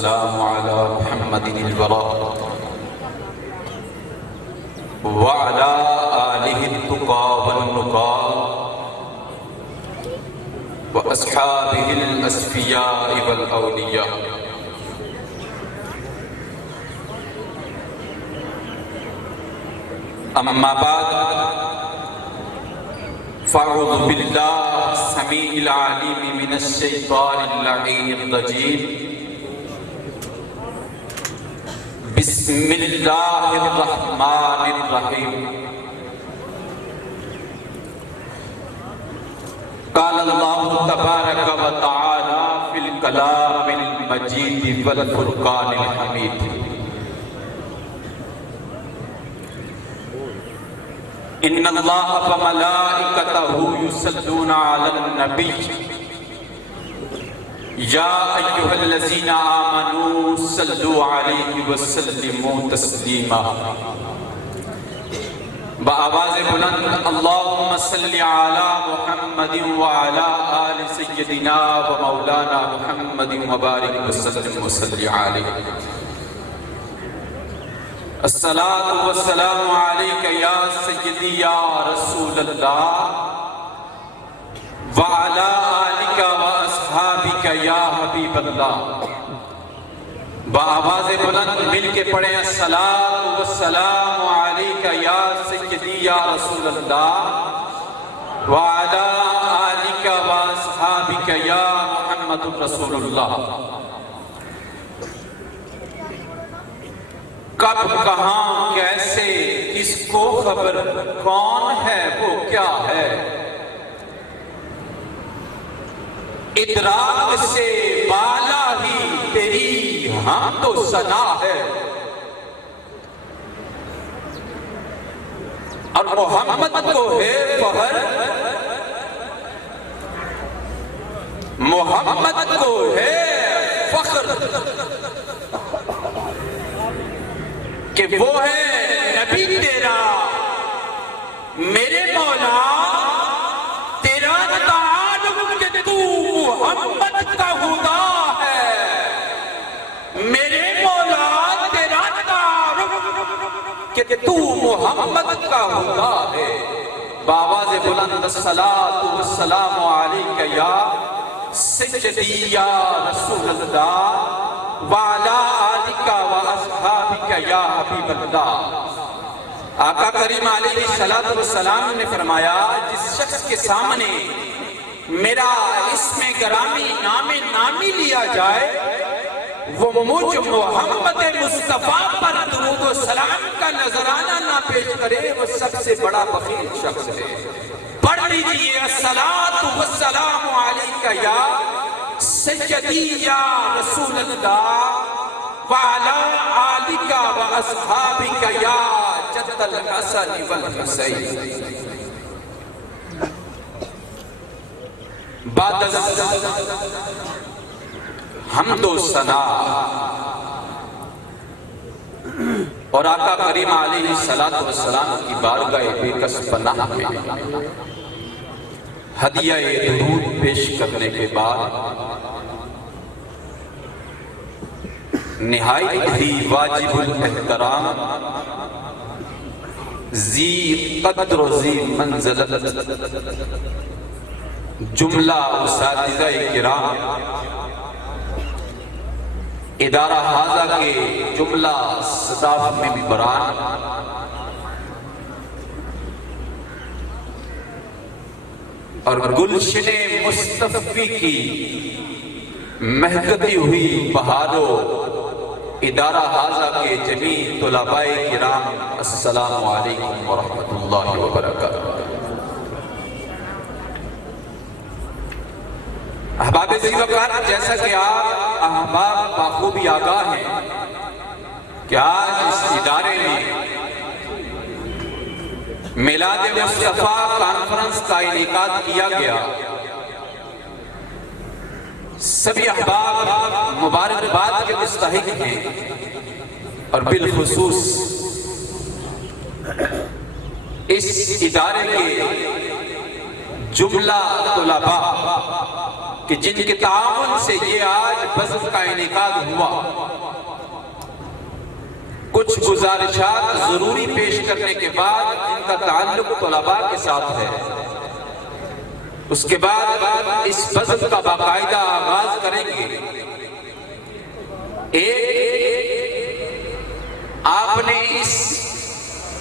والسلام على محمد الوراء وعلى آله التقى والنقى وأصحابه الأصفياء والأولياء. أما بعد فأعوذ بالله السميع العليم من الشيطان اللعين الرجيم. بسم الله الرحمن الرحيم. قال الله تبارك وتعالى في الكلام المجيد والفرقان الحميد. ان اللہ وملائکتہ یصلون علی النبی یا ایھا الذین آمنوا صلوا علیہ وسلموا تسلیما. بآواز بلند اللہم صل علی محمد وعلی آل سیدنا ومولانا محمد وبارک وسلم وصلی علیہ. الصلاة والسلام علیک یا سیدی یا رسول اللہ وعلی آلک واصحابک یا حبیب اللہ. بآواز بلند مل کے پڑھیں الصلاة والسلام علیک یا سیدی یا رسول اللہ وعلی آلک واصحابک یا محمد رسول اللہ. کب کہاں کیسے کس کو خبر کون ہے وہ کیا ہے، ادراک سے بالا ہی تیری ہاں تو ثنا ہے. اور محمد کو ہے فخر، محمد کو ہے فخر کہ وہ ہے نبی تیرا میرے مولا. تیرا تعلق کہ تو محمد کا خدا ہے میرے مولا. تیرا تعلق کہ تو محمد کا خدا ہے. بآواز بلند الصلاة والسلام علیک یا سیدی یا رسول اللہ وعلی آلک واصحابک یا حبیب اللہ. آقا کریم علیہ السلام نے فرمایا جس شخص کے سامنے میرا اسم گرامی نام نامی لیا جائے وہ مجھ محمد مصطفیٰ پر درود و سلام کا نذرانہ نہ پیش کرے وہ سب سے بڑا بخیل شخص ہے. پڑھ لیجئے الصلاة والسلام علیک یا سیدی یا رسول اللہ وعلی آلک واصحابک یا جد الحسن والحسین. بعد حمد و ثنا اور آقا کریم علیہ السلام کی بارگاہ بے کس پناہ میں ہدیہ درود پیش کرنے کے بعد نہایت ہی واجب الاحترام ذی قدر و ذی منزلت جملہ اساتذہ کرام ادارہ حاضہ کے جملہ سٹاف میں بھی بران اور گلشن مصطفی کی مہکتی ہوئی بہاروں ادارہ حاضہ کے جمیع طلباء کرام السلام علیکم ورحمۃ اللہ وبرکاتہ. احباب زیوکار جیسا کہ آپ احباب بخوبی آگاہ ہیں کہ آج اس ادارے میں میلاد مصطفیٰ کانفرنس کا انعقاد کیا گیا. سبھی احباب مبارکباد کے مستحق ہیں اور بالخصوص اس ادارے کے جملہ طلباء کہ جن کے تعاون سے یہ آج بزم کا انعقاد ہوا، کچھ گزارشات ضروری پیش کرنے کے بعد ان کا تعلق طلباء کے ساتھ ہے، اس کے بعد اس بزم کا باقاعدہ آغاز کریں گے۔ آپ نے اس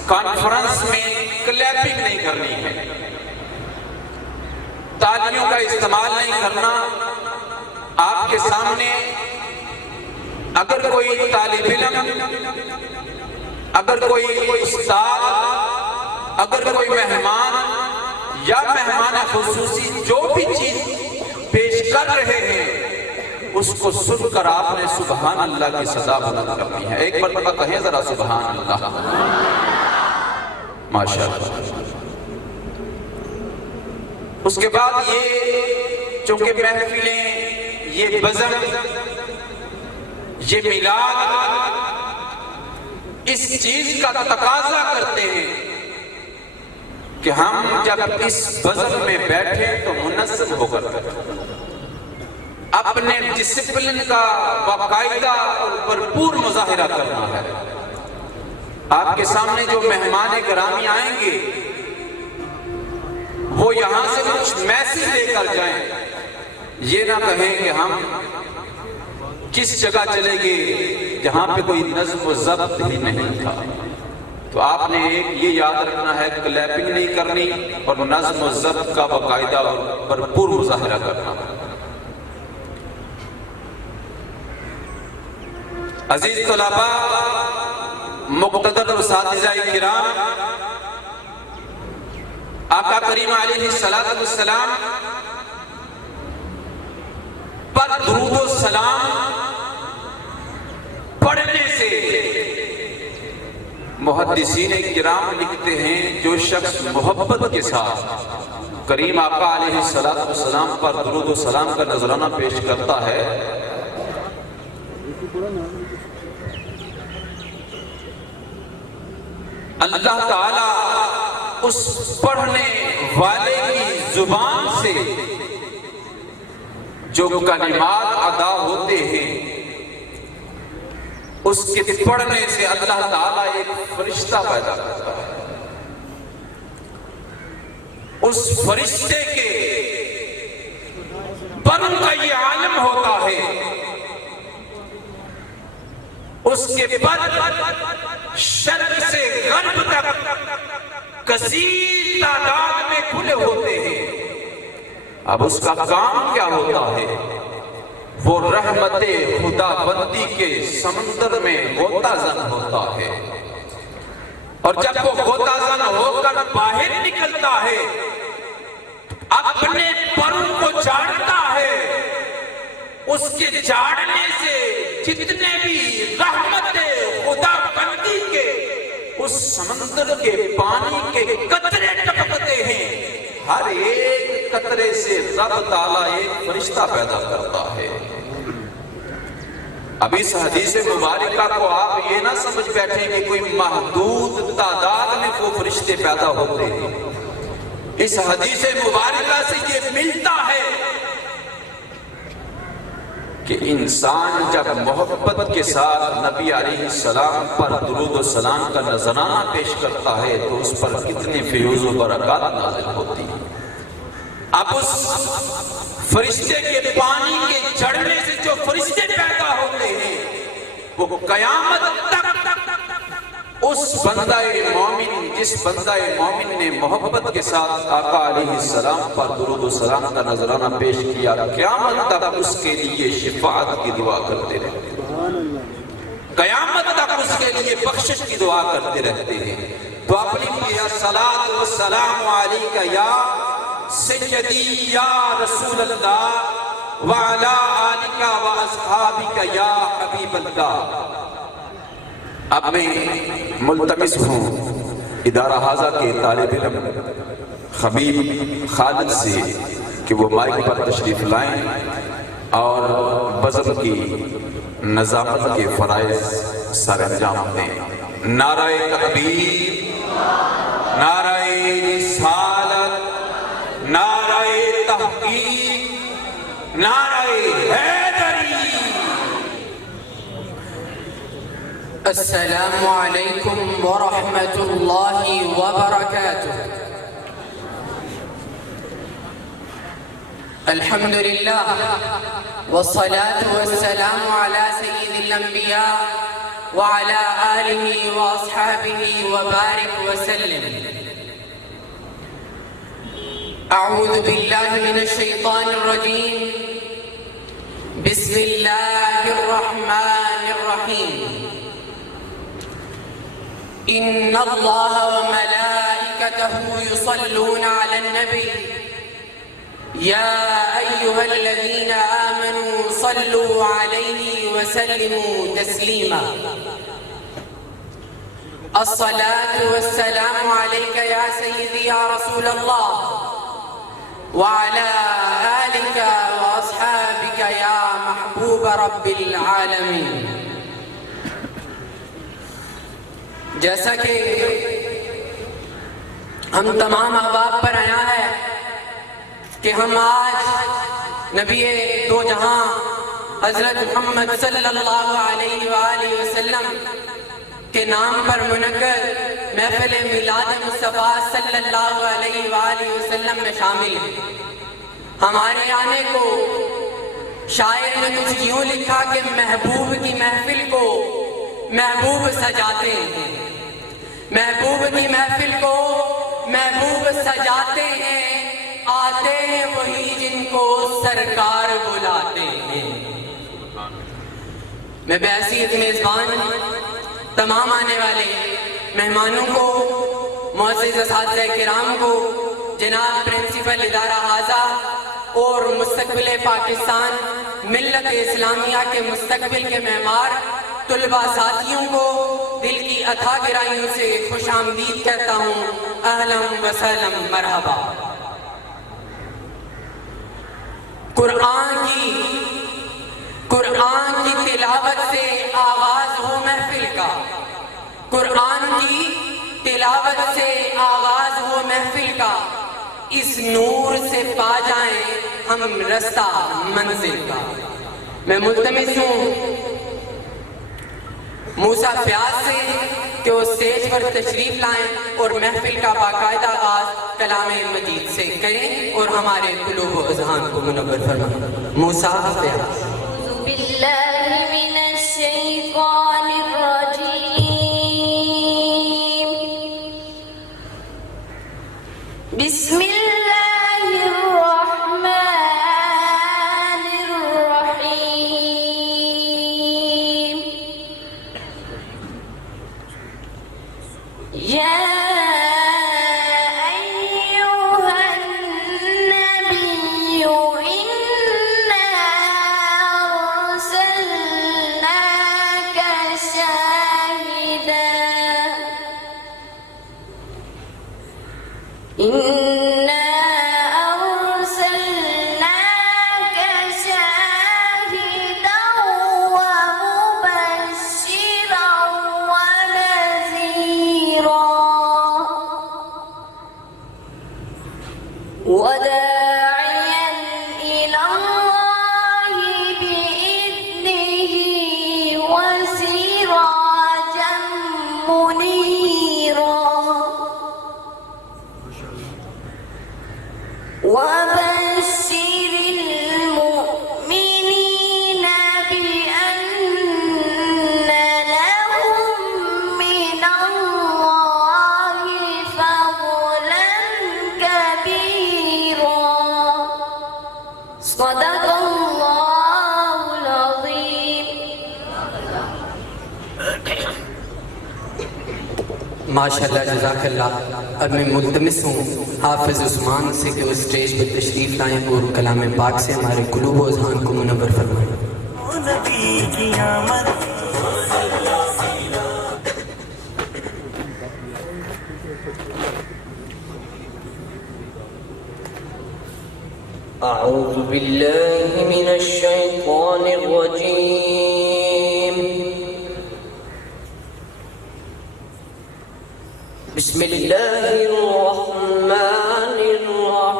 کانفرنس میں کلیپنگ نہیں کرنی ہے، تالیوں کا استعمال نہیں کرنا۔ آپ کے سامنے اگر کوئی طالب علم، اگر کوئی استاد، اگر کوئی مہمان یا مہمان خصوصی جو بھی چیز پیش کر رہے ہیں، اس کو سن کر آپ نے سبحان اللہ کی صدا بلند کرنی ہے۔ ایک مرتبہ کہیں ذرا سبحان اللہ، ماشاءاللہ۔ اس کے بعد یہ چونکہ محفلیں، یہ بزم، یہ میلاد اس چیز کا تقاضا کرتے ہیں کہ ہم جب اس بزم میں بیٹھے تو منظم ہو کر اپنے ڈسپلن کا باقاعدہ اور بھرپور مظاہرہ کرنا ہے۔ آپ کے سامنے جو مہمان گرامی آئیں گے وہ یہاں سے کچھ میسج لے کر جائیں، یہ نہ کہیں کہ ہم کس جگہ چلے گئے جہاں پہ کوئی نظم و ضبط ہی نہیں تھا۔ تو آپ نے ایک یہ یاد رکھنا ہے، کلیپنگ نہیں کرنی اور نظم و ضبط کا باقاعدہ اور بھرپور مظاہرہ کرنا۔ عزیز طلباء، مقتدر اساتذہ کرام، آقا کریم علیہ السلام پر درود و سلام پڑھنے سے محدثین کرام لکھتے ہیں جو شخص محبت کے ساتھ کریم آقا علیہ السلام پر درود و سلام کا نذرانہ پیش کرتا ہے، اللہ تعالیٰ اس پڑھنے والے کی زبان سے جو کلمات ادا ہوتے ہیں، اس کے پڑھنے سے اللہ تعالیٰ ایک فرشتہ پیدا کرتا ہے۔ اس فرشتے کے پر کا یہ عالم ہوتا ہے، اس کے پر شرق سے غرب تک کثیر تعداد میں کھلے ہوتے ہیں۔ اب اس کا کام کیا ہوتا ہے؟ وہ رحمت خدا بندی کے سمندر میں غوطہ زن ہوتا ہے، اور جب وہ غوطہ زن ہو کر باہر نکلتا ہے، اپنے پروں کو جاڑتا ہے، اس کے جاڑنے سے جتنے بھی رحمت خدا بندی کے اس سمندر کے پانی کے قطرے ٹپکتے ہیں، ہر ایک قطرے سے رب تعالیٰ ایک فرشتہ پیدا کرتا ہے۔ اب اس حدیث مبارکہ کو آپ یہ نہ سمجھ بیٹھیں کہ کوئی محدود تعداد میں وہ فرشتے پیدا ہوتے ہیں۔ اس حدیث مبارکہ سے یہ ملتا ہے کہ انسان جب محبت کے ساتھ نبی علیہ السلام پر درود و سلام کا نذرانہ پیش کرتا ہے تو اس پر کتنے فیوز و برکات نازل ہوتی ہیں۔ اب اس فرشتے کے پانی کے چڑھنے سے جو فرشتے پیدا ہوتے ہیں، وہ قیامت تک اس بندہ مومن، جس بندہ مومن نے محبت کے ساتھ آقا علیہ السلام پر درود و سلام کا نذرانہ پیش کیا، قیامت تک اس کے لیے شفاعت کی دعا کرتے رہتے ہیں، قیامت تک اس کے لیے بخشش کی دعا کرتے رہتے ہیں۔ تو اپنی الصلاۃ والسلام علیک یا سیدی یا رسول اللہ وعلی آلک و اصحابک یا حبیب اللہ۔ اب میں ملتمس ہوں ادارہ حاضہ کے طالب علم خبیب خالد سے کہ وہ مائک پر تشریف لائیں اور بزم کی نظامت کے فرائض سر انجام دیں۔ نعرہ تکبیر، نعرہ رسالت، نعرہ تحقیق، نعرہ حیدری۔ السلام علیکم ورحمۃ اللہ وبرکاتہ۔ الحمد للہ والصلاة والسلام على سید الانبیاء وعلى آلہ واصحابہ وبارک وسلم۔ اعوذ باللہ من الشیطان الرجیم، بسم اللہ الرحمن الرحیم۔ ان اللہ وملائکتہ یصلون علی النبی یا ایہا الذین آمنوا صلوا علیہ وسلموا تسلیما۔ الصلاة والسلام علیک یا سیدی یا رسول اللہ وعلى آلك وأصحابك يا محبوب رب العالمين۔ جیسا کہ ہم تمام احباب پر آیا ہے کہ ہم آج نبی دو جہاں حضرت محمد صلی اللہ علیہ وآلہ وسلم کے نام پر منعقد محفل میلاد مصطفیٰ صلی اللہ علیہ وآلہ وسلم میں شامل ہیں۔ ہمارے آنے کو شاعر نے کچھ یوں لکھا کہ محبوب کی محفل کو محبوب سجاتے ہیں، محبوب کی محفل کو محبوب سجاتے ہیں، آتے ہیں وہی جن کو سرکار بلاتے ہیں۔ میں بحیثیت میزبان تمام آنے والے مہمانوں کو، معزز اساتذہ کرام کو، جناب پرنسپل ادارہ حاضہ اور مستقبل پاکستان ملت اسلامیہ کے مستقبل کے معمار طلباء ساتھیوں کو دل کی اتھا گہرائیوں سے خوش آمدید کہتا ہوں۔ اہلا وسہلا مرحبا۔ قرآن کی تلاوت سے آغاز ہو محفل کا، قرآن کی تلاوت سے آغاز ہو محفل کا، اس نور سے پا جائیں ہم رستہ منزل کا۔ میں ملتمس ہوں موسیٰ فیاض سے کہ وہ اسٹیج پر تشریف لائیں اور محفل کا باقاعدہ آغاز کلام مجید سے کریں اور ہمارے قلوب و اذہان کو منور فرمائیں۔ موسیٰ فیاض۔ اعوذ باللہ من الشیطان الرجیم، بسم اللہ الرحمن الرحیم۔ یا ایہا النبی انا ارسلناک شاہدا، انا ارسلناک شاہدا ومبشرا ونذیرا وداعیا إلى الله بإذنه وسراجا منيرا، وبشر المؤمنين بأن لهم من الله فضلا كبيرا۔ صدق الله العظيم۔ ماشاءاللہ، جزاک اللہ۔ اب میں ملتمس ہوں حافظ عثمان سے کہ وہ اسٹیج پر تشریف لائیں اور کلام پاک سے ہمارے قلوب و اذہان کو منور فرمائیں۔ اعوذ باللہ من الشیطان الرجیم، بسم اللہ الرحمن الرحیم۔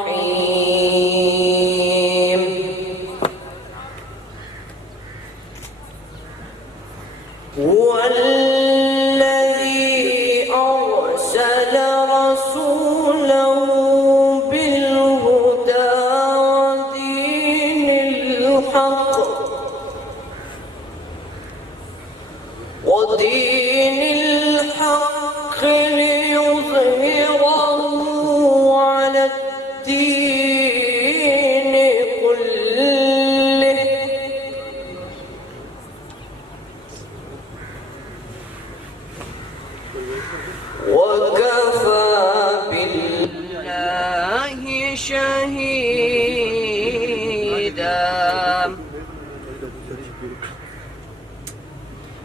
شهيدا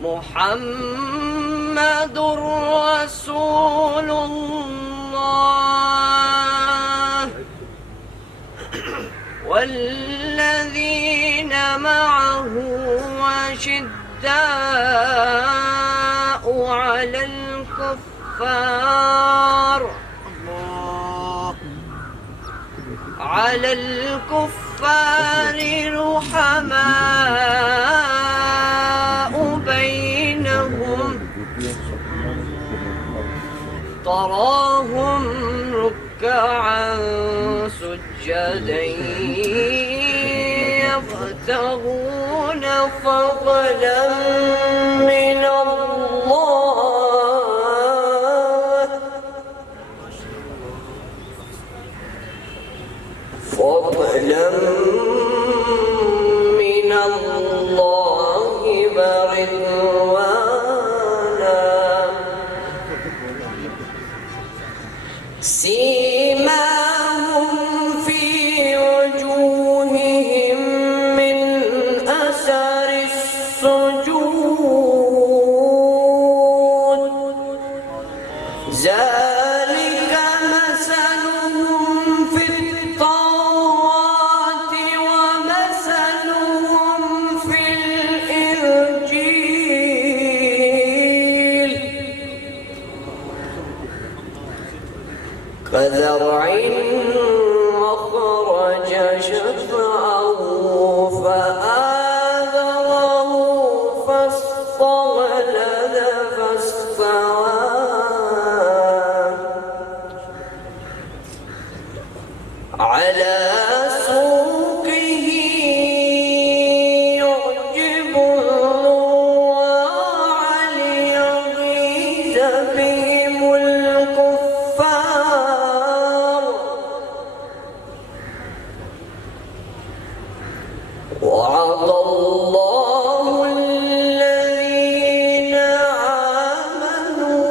محمد رسول الله والذين معه أشداء على الكفار رحماء بينهم تراهم ركعا سجدا يبتغون فضلا من الله فضلا من الله ورضوانا سيماهم في وجوههم من أثر السجود ذلك مثلهم في التوراة ومثلهم في الإنجيل كزرع أخرج شطأه فآذره فاستغلظ فاستوى على سوقه يعجب الزراع ليغيظ بهم الكفار وعد الله الذين آمنوا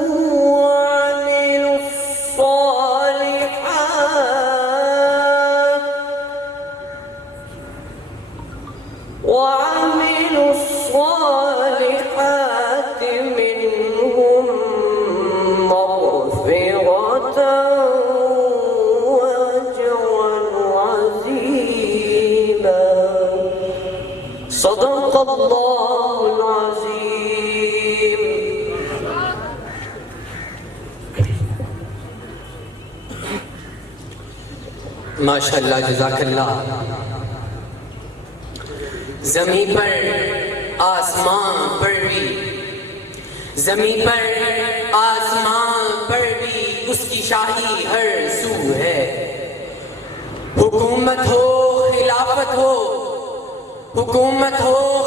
وعملوا الصالحات منهم مغفرة وأجرا عظيما صدق الله العظيم. ماشاءاللہ جزاک اللہ. زمین پر آسمان پر بھی اس کی شاہی ہر سو ہے. حکومت ہو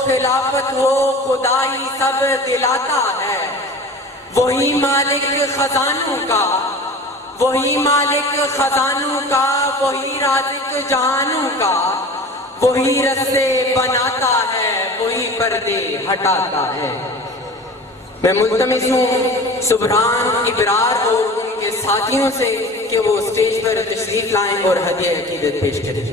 خلافت ہو خدائی سب دلاتا ہے. وہی مالک خزانوں کا وہی رازق جہانوں کا. وہی رستے بناتا ہے وہی پردے ہٹاتا ہے. میں ملتمس ہوں سبحان ابرار اور ان کے ساتھیوں سے کہ وہ اسٹیج پر تشریف لائیں اور ہدیہ عقیدت پیش کریں.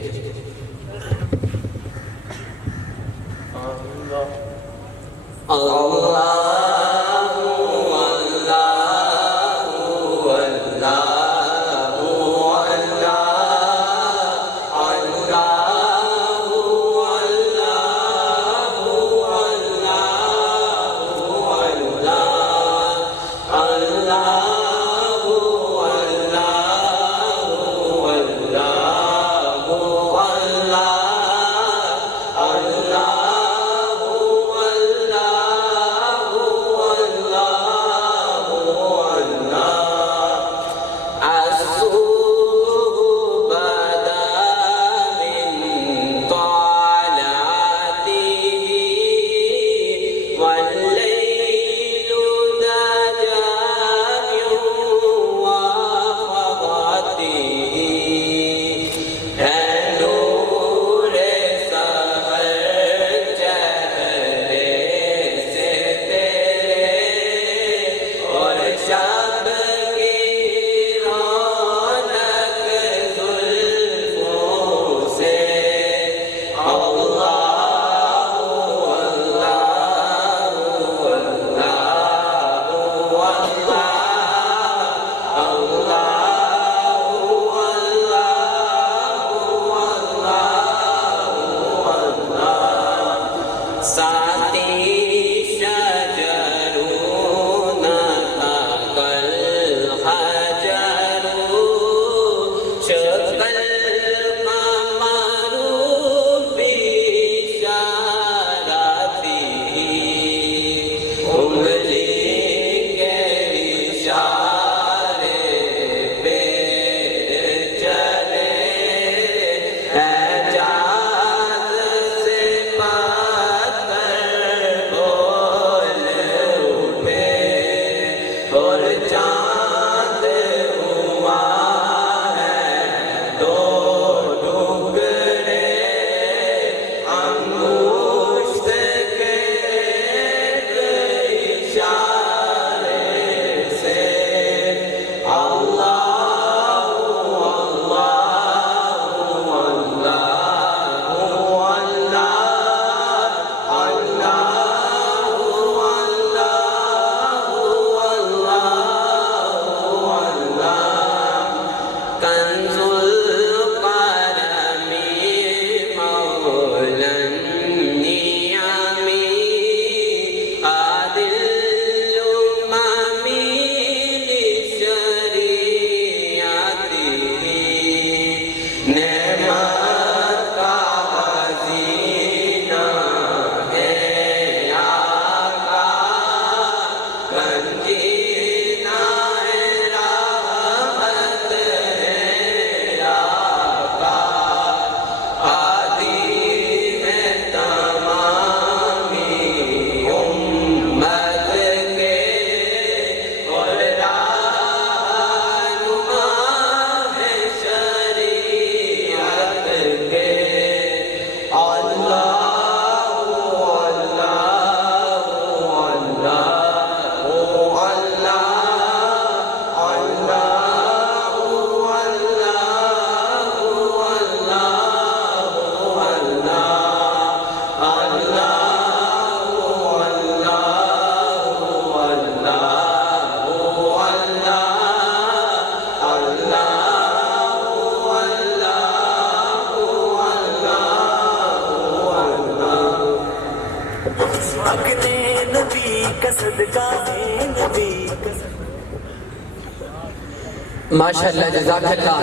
ماشاءاللہ جزاک اللہ۔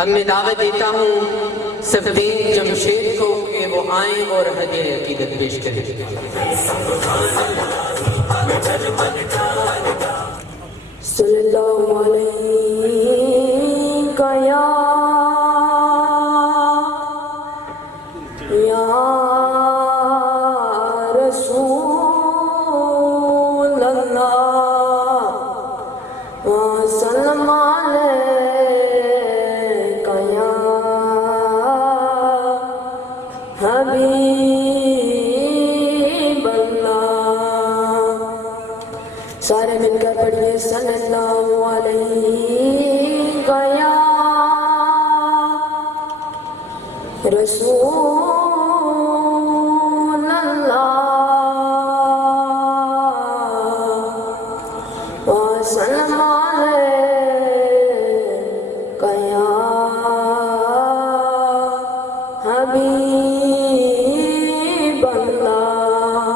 اب میں دعوت دیتا ہوں صفدین جمشید کو کہ وہ آئیں اور ہدیہ عقیدت پیش کریں۔ صلی اللہ علیہ یا رسول اللہ وسلم علیکہ یا حبیب اللہ۔ سارے مل کر پڑھیے صلی اللہ علیہ یا رسول اللہ وسلم علیکہ یا حبیب اللہ۔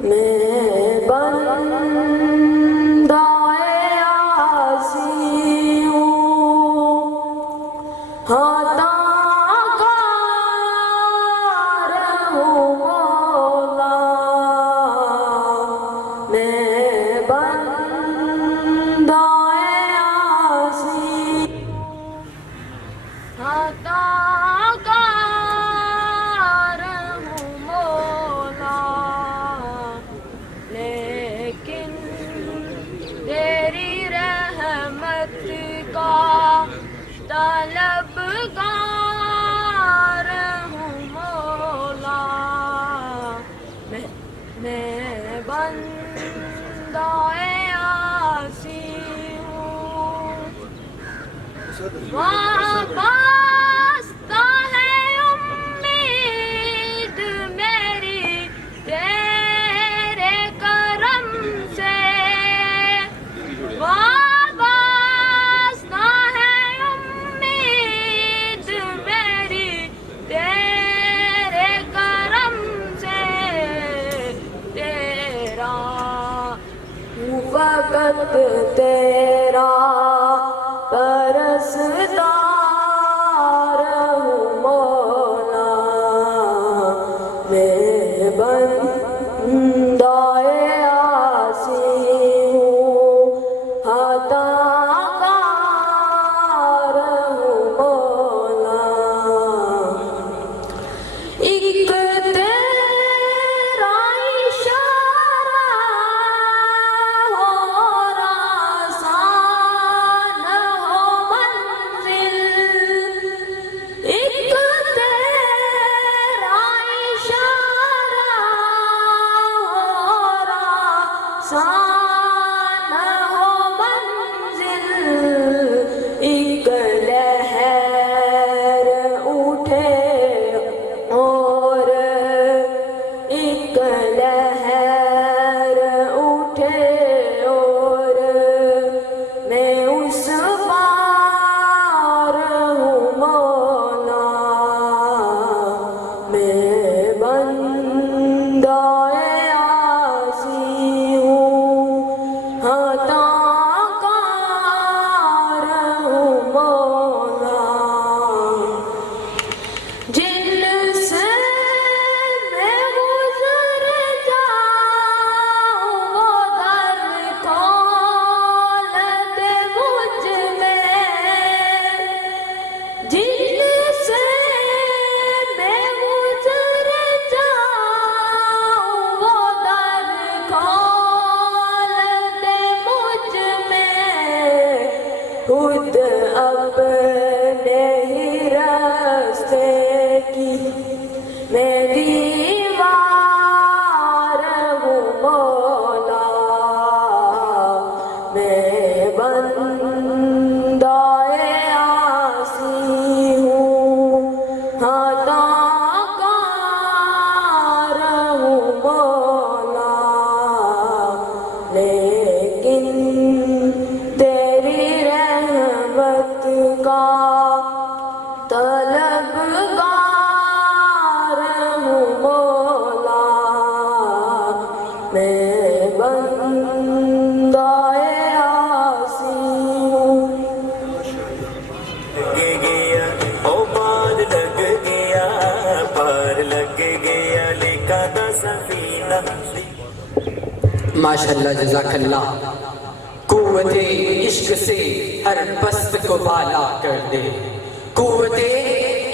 میں بندہ عاصی ہوں، خطاکار ہوں مولا۔ میں بندہ عاصی خطاکار ہوں مولا، لیکن تیری رحمت کا طلبگار ہوں مولا۔ میں بندہ عاصی ہوں، وابستہ ہے امید میری تیرے کرم سے، وابستہ ہے امید میری تیرے کرم سے۔ تیرا فقط تیرا پرستار ہوں مولا۔ میں بندہ عاصی ہوں، خطاکار ہوں مولا۔ ایک تیرا اشارہ ہو آسان ہو منزل، ایک تیرا اشارہ ہو آسان ہو منزل، ایک لہر اٹھے اور ایک لہر اٹھے اور میں اس پار ہوں مولا۔ میں بندہ عاصی ہوں، خطاکار ہوں مولا۔ جن سے میں گزر جاؤں وہ در کھول دے مجھ میں، جن سے میں گزر جاؤں وہ در کھول دے مجھ میں۔ خود اپنے ہی راستے کی میں دیوار ہوں مولا۔ میں بندہ عاصی ہوں، خطاکار ہوں مولا، لیکن تیری رحمت کا طلبگار ہوں مولا۔ میں بندہ ماشاءاللہ جزاک اللہ. قوت عشق سے ہر پست کو بالا کر دے، قوت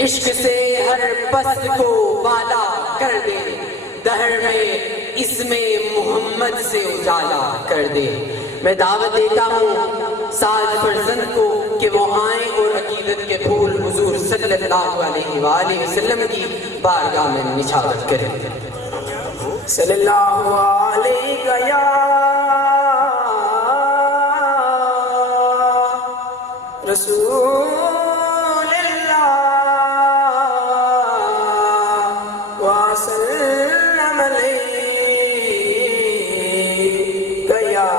عشق سے ہر پست کو بالا کر دے، دہر میں اسم محمد سے اجالا کر دے. میں دعوت دیتا ہوں 7 فرزند کو کہ وہ آئیں اور عقیدت کے پھول حضور صلی اللہ علیہ وآلہ وسلم کی بارگاہ میں نچھاور کریں. صلی اللہ علیہ یا رسول اللہ وسلم علیہ یا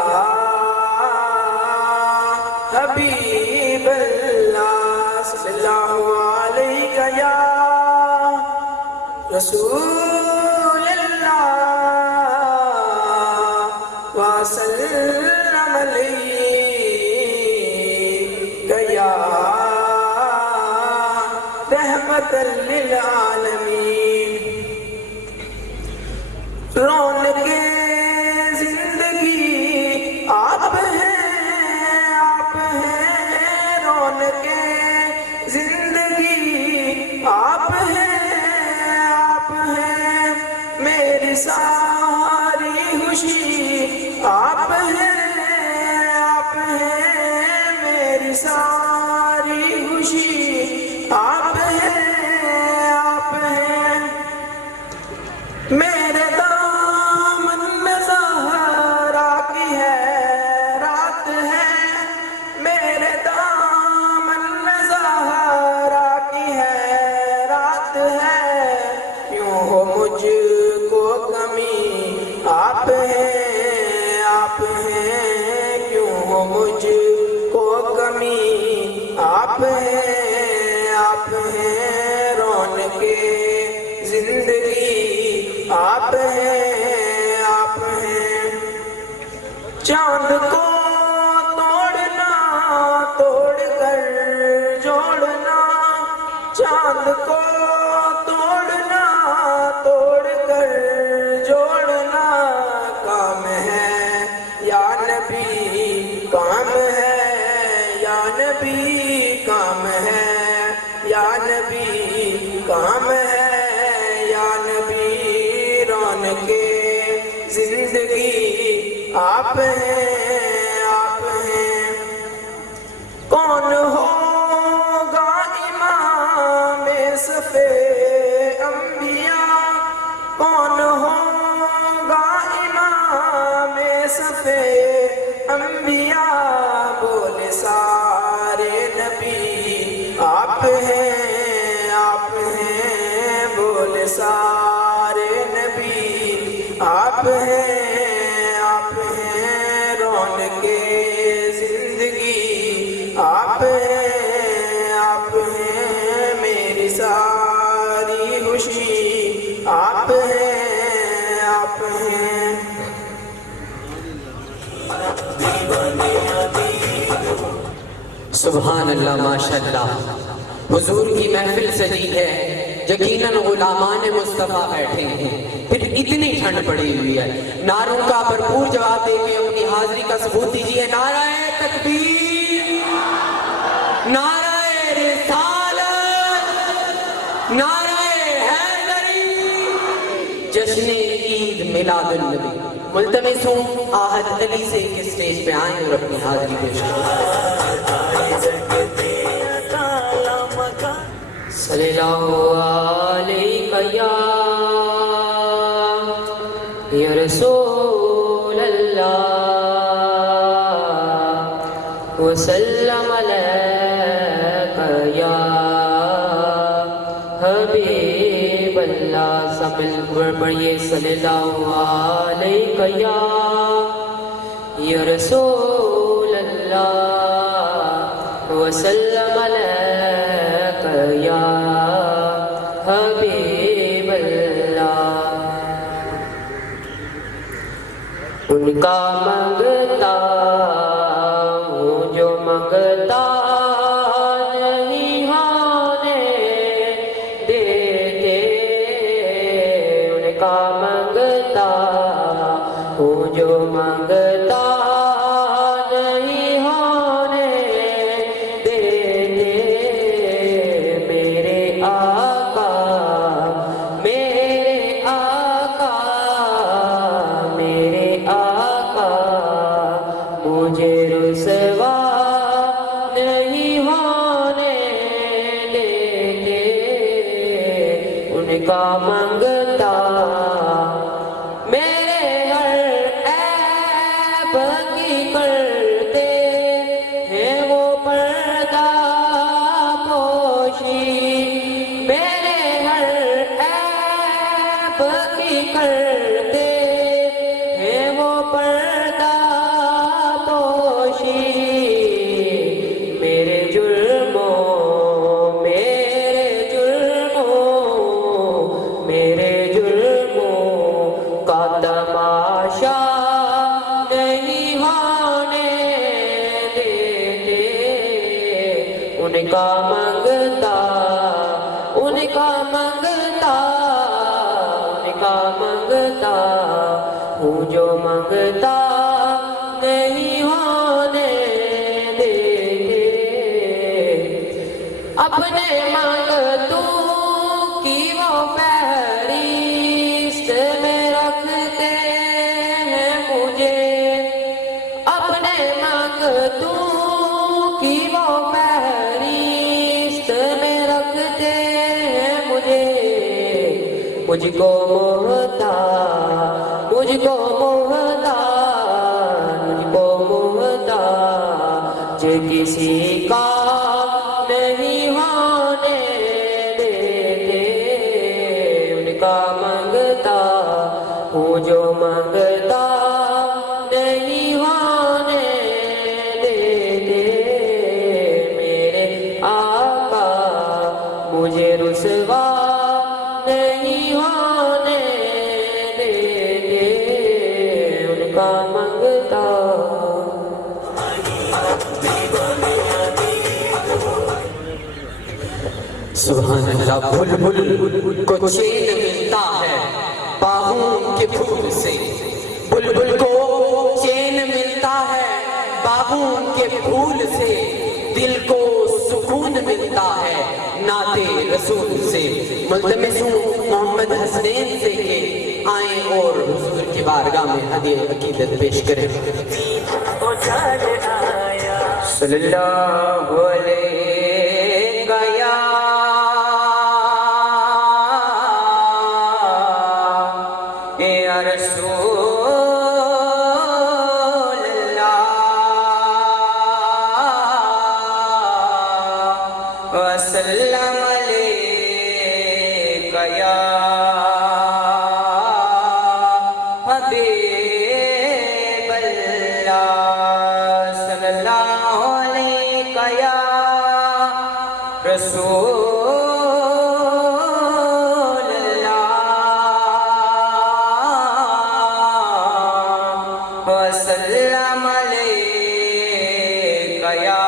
حبیب اللہ. صلی اللہ علیہ یا رسول اللہ وسلم علیہ یا رحمت للعالمین. رونق زندگی آپ ہیں، آپ ہیں رونق زندگی آپ ہیں، آپ ہیں میری ساری خوشی آپ ہیں، آپ ہیں میری ساری خوشی آپ ہیں، آپ ہیں میرے دامن میں زہرا کی ہے رات ہے، میرے دامن میں زہرا کی ہے رات ہے. کیوں ہو مجھ کو کمی آپ ہیں، آپ ہیں کیوں ہو مجھ کو کمی آپ ہیں، آپ ہیں رونق زندگی آپ ہیں، آپ ہیں. چاند کو توڑنا توڑ کر جوڑنا، چاند کو توڑنا توڑ کر جوڑنا کام ہے یا نبی، کام ہے یا نبی، کام ہے یا نبی، کام ہے یا نبی. رونق زندگی آپ ہیں، آپ ہیں. کون ہوگا امام صف انبیاء، کون ہوگا امام صف انبیاء. بولے سارے نبی آپ ہیں، آپ ہیں بولے سارے نبی آپ ہیں، آپ ہیں رونق زندگی آپ ہیں، آپ ہیں میری ساری خوشی آپ ہیں، آپ ہیں. سبحان اللہ ماشاءاللہ. حضور کی محفل سجی ہے، یقیناً غلامان مصطفیٰ بیٹھے ہیں، پھر اتنی ٹھنڈ پڑی ہوئی ہے. نعروں کا بھرپور جواب دے کے اپنی حاضری کا ثبوت دیجیے. نعرہ تکبیر، نعرہ رسالت، نعرہ حیدری. جشن عید میلاد النبی. ملتمس ہوں آہد علی سے کہ اسٹیج پہ آئیں اور اپنی حاضری پیش کریں. صلی اللہ علیہ یا رسول اللہ وسلم علیک یا حبیب اللہ. سب مل کر پڑھیے صلی اللہ علیہ یا رسول اللہ وسلم علیک یا حبیب اللہ. ان کا منگتا ہوں جو منگتا نہیں ہونے دیتے، ان کا منگتا ہوں جو منگتا کا منگتا میرے ہر عیب کی کرتے ہیں وہ پردہ پوشی میرے ہر عیب کی کرتے ہیں وہ پردہ پوشی میرے جرموں کا تماشا نہیں ہونے دیتے ان کا منگتا ہوں جو منگتا نہیں ہونے دیتے اپنے منگتوں کی وہ فہرست میں رکھتے ہیں مجھے اپنے منگتوں کی وہ فہرست میں رکھتے ہیں مجھے مجھ کو محتاج کسی کا نہیں ہونے دیتے ان کا منگتا ہوں جو منگتا نہیں ہونے دیتے میرے آقا مجھے رسوا نہیں ہونے دیتے ان کا منگتا سبحان اللہ بلبل کو چین ملتا ہے باغوں کے پھول سے بلبل کو چین ملتا ہے باغوں کے پھول سے دل کو سکون ملتا ہے نعت رسول سے ملتمس ہوں محمد حسنین سے کہ آئیں اور حضور کی بارگاہ میں ہدیہ عقیدت پیش کریں صلی اللہ علیہ رسول اللہ وسلم علیک یا حبیب اللہ صلی اللہ علیک یا رسول وسلم علیک یا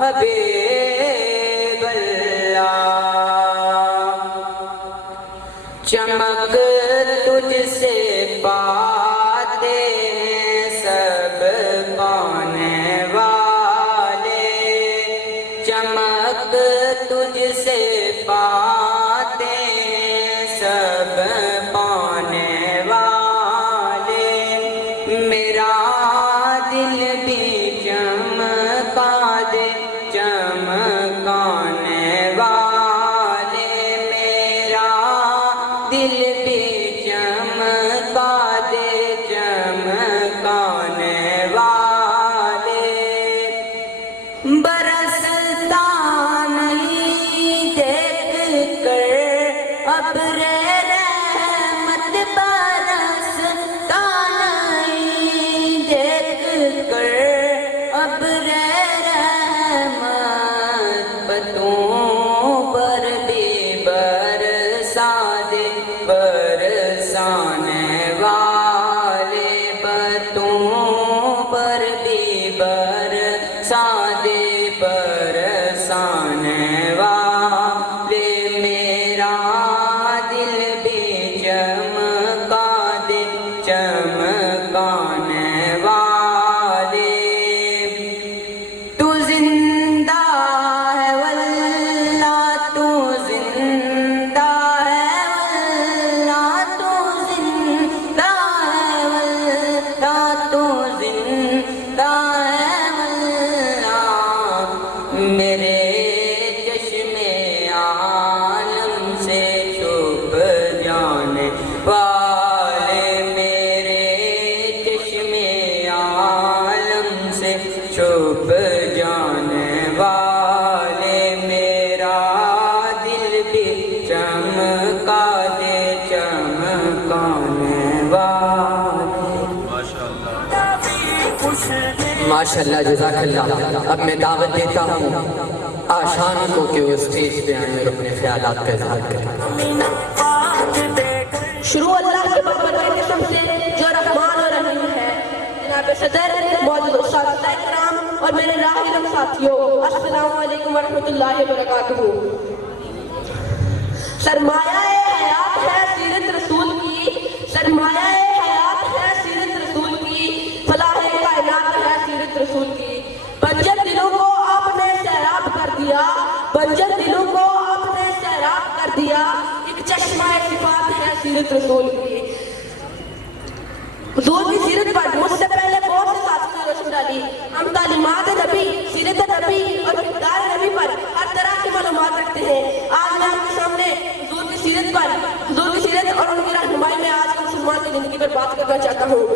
حبیب اللہ چمک تجھ سے پاتے ہیں سب پانے والے چمک تجھ سے پاتے ہیں سب پانے میرا دل بھی چمکا دے چمکانے والے میرا دل بھی چمکا دے چمکانے والے برستا نہیں دیکھ کر ابر رحمت برستا نہیں دیکھ کر سے چھپ جانے والے، میرا دل بھی چمکا دے چمکانے والے۔ ماشاءاللہ، جزاک اللہ۔ اب میں دعوت دیتا ہوں آشان کو کہ وہ اسٹیج پہ آئیں اور اپنے خیالات کا اظہار کریں۔ شروع اللہ کے بابرکت قسم سے جو رحمان اور رحیم ہے۔ جناب صدر، موجود اساتذہ کرام اور میرے راہب ساتھیوں، السلام علیکم ورحمۃ اللہ وبرکاتہ۔ سرمایہ حیات ہے سیرت رسول کی، سرمایہ حیات ہے سیرت رسول کی، فلاح کائنات ہے سیرت رسول کی۔ بنجر دلوں کو آپ نے سیراب کر دیا، بنجر دلوں کو آپ نے سیراب کر دیا، ایک چشمہ صفات ہے سیرت رسول کی۔ حضور کی سیرت پر مجھ سے پہلے بہت سے ساتھیوں نے روشنی ڈالی۔ ہم تعلیمات نبی، سیرت نبی اور کردار نبی پر ہر طرح کی معلومات رکھتے ہیں۔ آج میں آپ کے سامنے حضور کی سیرت پر، حضور کی سیرت اور ان کی رہنمائی میں آج کے مسلمان کی زندگی پر بات کرنا چاہتا ہوں۔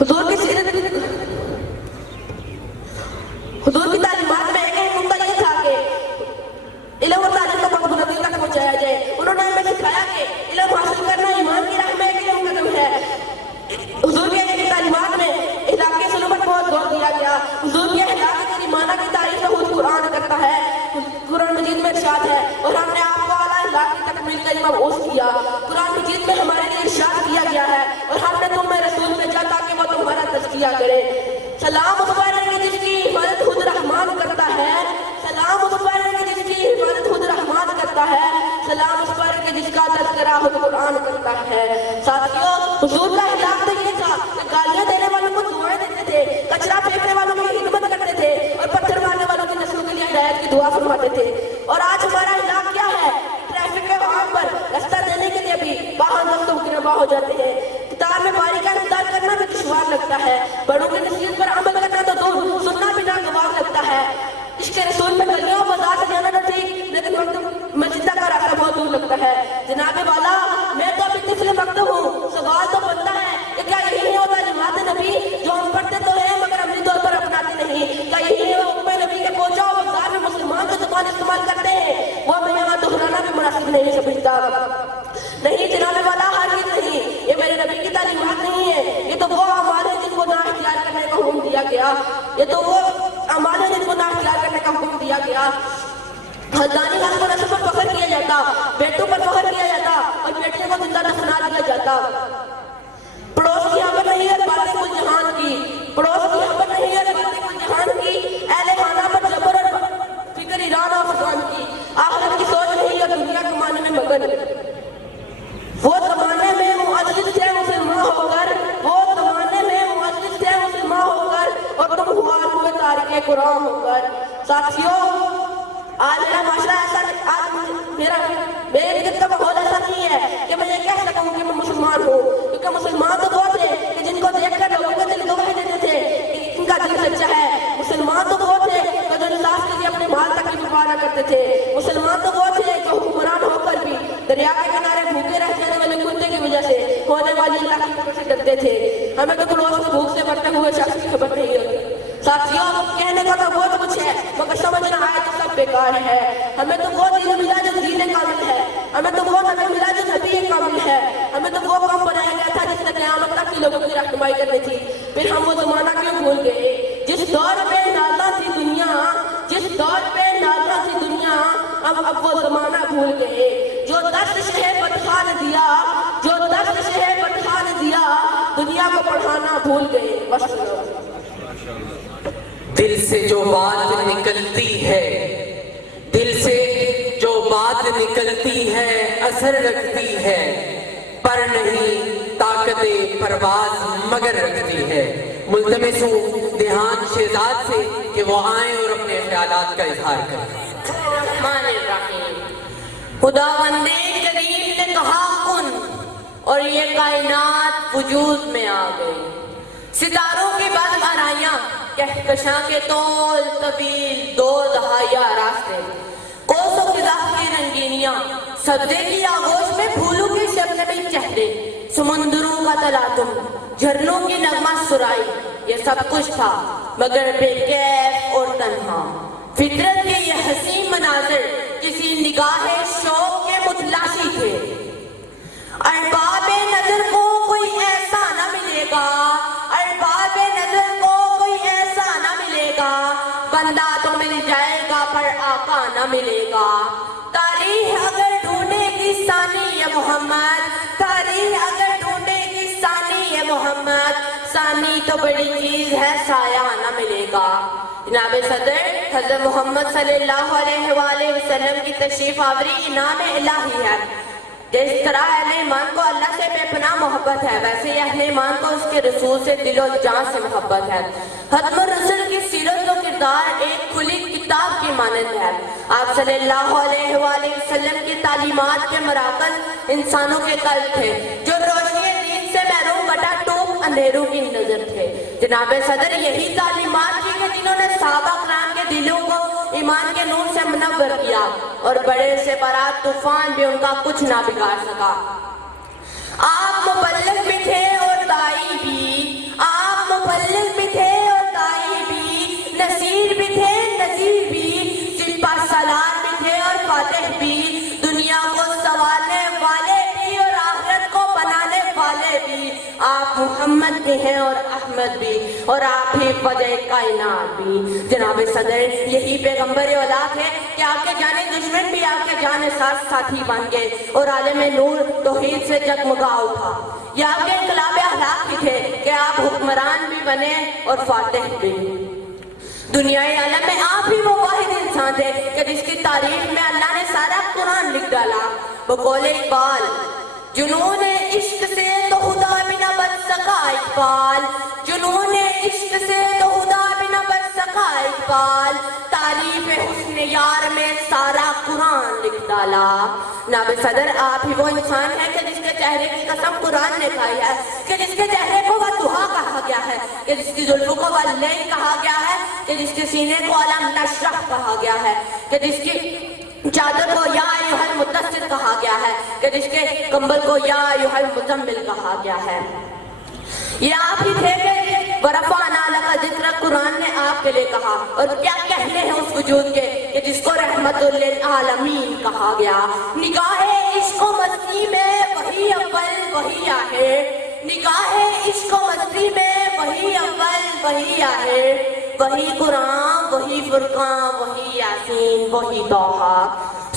حضور کی سیرت، حضور کی تعلیمات میں ایک نقطہ یہ تھا کہ علم و تعلیم کو وقت بلندی تک پہنچایا جائے۔ انہوں نے ہمیں سکھایا کہ علم حاصل کرنا ایمان کی راہ میں ایک اہم قدم ہے۔ حضور کی تعلیمات میں اخلاقی اصولوں پر بہت زور دیا گیا۔ حضور کی اخلاق کریمانہ کی تعریف خود قرآن کرتا ہے، قرآن مجید میں ارشاد ہے، اور ہم نے آپ کو اعلیٰ اخلاق کی تکمیل کا مبعوث کیا۔ قرآن مجید میں ہمارے لیے ارشاد کیا گیا ہے، اور ہم نے تمہیں رسول بھیجا تاکہ وہ تمہارا تزکیہ کرے۔ سلام اس پر ہے جس کی حفاظت خود رحمان کرتا ہے، سلام اس پر ہے جس کی حفاظت خود رحمان کرتا ہے، سلام اس پر ہے جس کا تذکرہ خود قرآن کرتا ہے۔ ساتھیوں، حضور کا اخلاق تو یہ تھا کہ گالیاں دینے والوں کو دعائیں دیتے تھے، کچرا پھینکنے والوں کی خدمت کرتے تھے، اور پتھر مارنے والوں کی نسلوں کے لیے ہدایت کی دعا فرماتے تھے۔ اور آج ہمارا اخلاق کیا ہے؟ ٹریفک کے وہاں پر راستہ دینے کے لیے بھی باہر وقتوں کی روا ہو جاتے ہیں۔ کتاب میں باری کا انتظار کرنا بھی دشوار لگتا ہے، بڑوں کی نصیحت پر عمل کرنا تو دور، سننا بھی ناگوار لگتا ہے۔ عشق رسول میں گلیوں بازار سے جانا نہ ٹھیک، لیکن وقت مسجد کا راستہ بہت دور لگتا ہے۔ جناب والا، میں تو ابھی طفل مکتب ہوں، سوال تو بنتا ہے کہ کیا یہی ہے وہ تعلیمات نبی جو ہم پڑھتے تو ہیں مگر عملی طور پر اپناتے نہیں؟ کیا یہی ہے وہ حکم نبی کے پہنچا اور بازار میں مسلمان جو زبان استعمال کرتے ہیں وہ میں یہاں دہرانا بھی مناسب نہیں سمجھتا؟ نہیں جناب والا، ہرگز نہیں، یہ میرے نبی کی تعلیمات نہیں ہے، یہ تو وہ اعمال ہیں جن کو نہ اختیار کرنے کا حکم دیا گیا، یہ تو وہ اعمال ہیں جن کو نہ اختیار کرنے کا حکم دیا گیا۔ خاندانی خاص پر رسم پر فخر کیا جاتا، بیٹوں پر فخر کیا جاتا، اور بیٹیوں کو زندہ دفنا دیا جاتا۔ پڑوس کی خبر نہیں ہے باتیں کل جہان کی، پڑوس کی خبر نہیں ہے باتیں کل جہان کی، اہل خانہ پر جبر اور فکر ایران اور افغان کی، آخرت کی سوچ نہیں اور دنیا کمانے میں مگن۔ وہ زمانے میں معزز تھے مسلمان ہو کر، وہ زمانے میں معزز تھے مسلمان ہو کر، اور تم خوار ہوئے تارک قرآن ہو کر۔ ساتھیوں، آج میرا معاشرہ ایسا، آج میرے ارد کا ماحول ایسا نہیں ہے کہ میں یہ کہہ سکوں کہ میں مسلمان ہوں، کیونکہ مسلمان تو وہ تھے کہ جن کو دیکھ کر لوگوں کے دل گواہی دیتے تھے کہ ان کا دل سچا ہے۔ مسلمان تو وہ تھے کہ جو انصاف کے لیے اپنے مال تک کی پرواہ نہ کرتے تھے۔ مسلمان تو وہ تھے جو حکمران ہو کر بھی دریا کے کنارے بھوکے رہ جانے والے کتے کی وجہ سے ہونے والی اللہ کی خبر سے ڈرتے تھے۔ ہمیں تو پڑوس میں بھوک سے مرتے ہوئے شخص کی خبر نہیں ہوتی۔ ساتھیوں، کہنے کا تو بہت کچھ ہے مگر سمجھنا آئے تو سب بیکار ہے۔ ہمیں تو وہ دین ملا جو دین کامل ہے، ہمیں تو وہ نبی ملا جو نبی کامل ہے، ہمیں تو وہ قوم بنایا گیا تھا جس نے قیامت تک کے لوگوں کی رہنمائی کرنی تھی۔ پھر ہم وہ زمانہ کیوں بھول گئے جس دور پہ نازا تھی دنیا، جس دور پہ نازا تھی دنیا، اب وہ زمانہ بھول گئے۔ جو 10 شہر فتح نے دیا، جو 10 شہر فتح نے دیا، دنیا کو پڑھانا بھول گئے۔ بس دل سے جو بات نکلتی ہے، دل سے جو بات نکلتی ہے اثر رکھتی ہے، پر نہیں طاقت پرواز مگر رکھتی ہے۔ ملتمس ہوں دیہان شہزاد سے کہ وہ آئیں اور اپنے خیالات کا اظہار کریں۔ الرحمن الرحیم۔ خداوند کریم نے کہا کن اور یہ کائنات وجود میں آ گئی۔ ستاروں کی بد آرائیاں، کہکشاں کے طول طویل 2 دہائیاں راستے، کوسوں فضا کی رنگینیاں، سبزے کی آغوش میں پھولوں کے شبنمی چہرے، سمندروں کا تلاطم، جھرنوں کی نغمہ سرائی، یہ سب کچھ تھا مگر بے کیف اور تنہا. فطرت کے یہ حسین مناظر کسی نگاہ شوق کے متلاشی تھے. ارباب نظر کو کوئی ایسا نہ ملے گا، ارباب نظر کو کوئی ایسا نہ ملے گا، بندہ تو مل جائے گا پر آقا نہ ملے گا. تاریخ اگر ڈھونڈے گی ثانی یہ محمد، تاریخ اگر ڈھونڈے گی ثانی یہ محمد، ثانی تو بڑی چیز ہے سایہ نہ ملے گا. جناب صدر حضرت محمد صلی اللہ علیہ وآلہ وسلم کی تشریف آوری انعام الہی ہے. جس طرح اہل ایمان کو اللہ سے بے پناہ محبت ہے، ویسے ہی اہل ایمان کو اس کے رسول سے دل و جان سے محبت ہے. ختم الرسل کی سیرت و کردار ایک کھلی کتاب کی مانند ہے. آپ صلی اللہ علیہ وآلہ وسلم کی تعلیمات کے مراکز انسانوں کے قلب تھے جو روشنی دین سے محروم بٹا ٹوپ اندھیروں کی نظر تھے. جناب صدر یہی تعلیمات تھی کہ جنہوں نے صحابہ کرام کے دلوں کو ایمان کے نور سے منور کیا اور بڑے سے بڑا طوفان بھی ان کا کچھ نہ بگاڑ سکا. آپ مبلغ بھی تھے اور دائی بھی، آپ مبلغ بھی تھے اور دائی بھی، نصیر بھی تھے نذیر بھی، سپہ سالار بھی تھے اور فاتح بھی، دنیا کو سنوارنے والے بھی اور آخرت کو بنانے والے بھی. آپ محمد بھی ہیں اور احمد بھی، اور آپ ہی وجہ کائنات بھی. جناب صدر یہی پیغمبر اولاد ہے کہ آپ کے جانے دشمن بھی آپ کے جانے ساتھی بن گئے اور عالم نور توحید سے جگمگا اٹھا. یہ آپ کے انقلاب اخلاق بھی تھے کہ آپ حکمران بھی بنے اور فاتح بھی. دنیا عالم میں آپ ہی وہ واحد انسان تھے کہ جس کی تعریف میں اللہ نے سارا قرآن لکھ ڈالا. بقول اقبال، جنون عشق سے تو خدا بھی نہ بچ سکا اقبال، جنون عشق سے تو خدا بھی نہ بچ سکا اقبال، تعریف حسن یار میں سارا قرآن لکھ ڈالا. جناب صدر آپ ہی وہ انسان ہے کہ جس کے چہرے کی قسم قرآن نے کھائی ہے، کہ جس کے چہرے کو والضحیٰ کہا گیا ہے، کہ جس کی زلفوں کو واللیل کہا گیا ہے، کہ جس کے سینے کو علم نشرح کہا گیا ہے، کہ جس کی چادر کو یا ایھا المدثر کہا گیا ہے، کہ جس کے کمبل کو یا ایھا المزمل کہا گیا ہے. یہ آپ ہی تھے کہ ورفعنا لک ذکرک قرآن نے آپ کے لئے کہا، اور کیا کہنے ہیں اس وجود کے کہ جس کو رحمت للعالمین کہا گیا. نگاہ عشق و مستی میں وہی اول وہی آخر، نگاہ عشق و مستی میں وہی اول وہی آخر، وہی قرآن وہی فرقان وہی یاسین وہی طٰہٰ.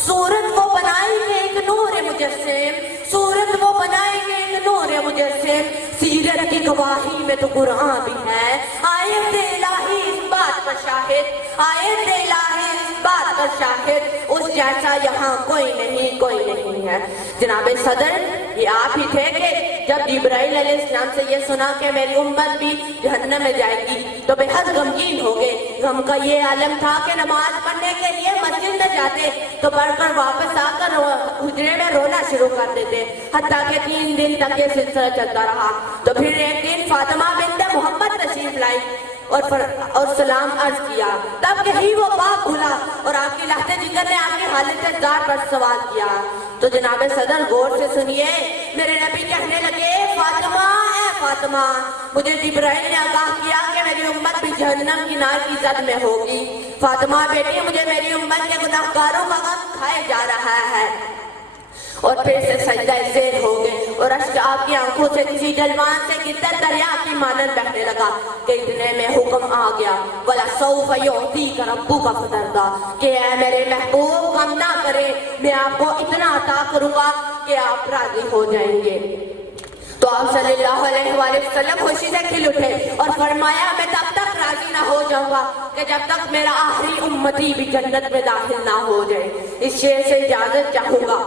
صورت وہ بنائی گے ایک نور مجسم، صورت وہ بنائی گے ایک نور مجسم، سیرت کی گواہی میں تو قرآن بھی ہے. آیت الہی اس بات پر شاہد، آیت الہی اس بات پر شاہد، اس جیسا یہاں کوئی نہیں کوئی نہیں ہے. جناب صدر یہ آپ ہی تھے کہ جب جبرائیل علیہ السلام سے یہ سنا کہ میری امت بھی جہنم میں جائے گی تو بے حد غمگین ہو گئے. غم کا یہ عالم تھا کہ نماز پڑھنے کے لیے مسجد میں جاتے تو پڑھ کر واپس آ کر حجرے میں رونا شروع کر دیتے، حتیٰ کہ 3 دن تک یہ سلسلہ چلتا رہا. تو پھر ایک دن فاطمہ بنت محمد تشریف لائی اور سلام عرض کیا. تب کہیں وہ باپ بھولا اور آپ کی لہتے جگر نے آپ کی حالت زار پر سوال کیا. تو جناب صدر غور سے سنیے، میرے نبی کہنے لگے فاطمہ اے فاطمہ، مجھے جبرائیل نے آگاہ کیا کہ میری امت بھی جہنم کی نار کی زد میں ہوگی. فاطمہ بیٹی مجھے میری امت کے گناہگاروں کا غم کھائے جا رہا ہے. اور پھر سے سجدہ زیر ہو گئے اور اشک آپ کی آنکھوں سے کسی جلوان سے گرتا دریا کی مانند بہنے لگا کہ اتنے میں حکم آ گیا وَلَسَوْفَ يُعْطِيكَ رَبُّكَ فَتَرْضَىٰ، کہ اے میرے محبوب غم نہ کرے، میں آپ کو اتنا عطا کروں گا کہ آپ راضی ہو جائیں گے. تو آپ صلی اللہ علیہ وآلہ وسلم خوشی سے کھل اٹھے اور فرمایا میں تب تک راضی نہ ہو جاؤں گا کہ جب تک میرا آخری امتی بھی جنت میں داخل نہ ہو جائے. اس شعر سے اجازت چاہوں گا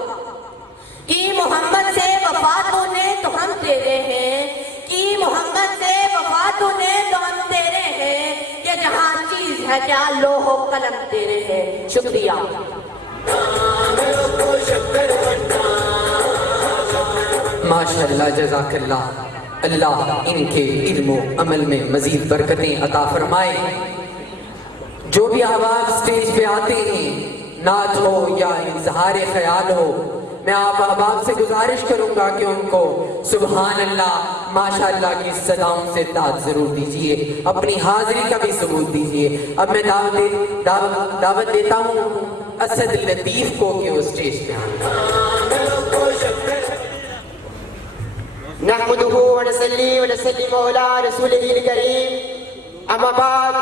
کہ محمد سے وفا تو نے تو ہم تیرے ہیں، کہ محمد سے وفا تو نے تو ہم تیرے ہیں، کہ جہاں چیز ہے کیا لوح و قلم تیرے ہیں. شکریہ. ماشاءاللہ، جزاک اللہ. اللہ ان کے علم و عمل میں مزید برکتیں عطا فرمائے. جو بھی احباب سٹیج پہ آتے ہیں، نعت ہو یا اظہار خیال ہو، میں آپ احباب سے گزارش کروں گا کہ ان کو سبحان اللہ ماشاءاللہ کی صداؤں سے داد ضرور دیجئے، اپنی حاضری کا بھی ثبوت دیجئے۔ اب میں دعوت دیتا ہوں اسد لطیف کو کہ وہ اسٹیج پہ آئیں۔ نحمده ونصلي ونسلم على رسوله الكريم اما بعد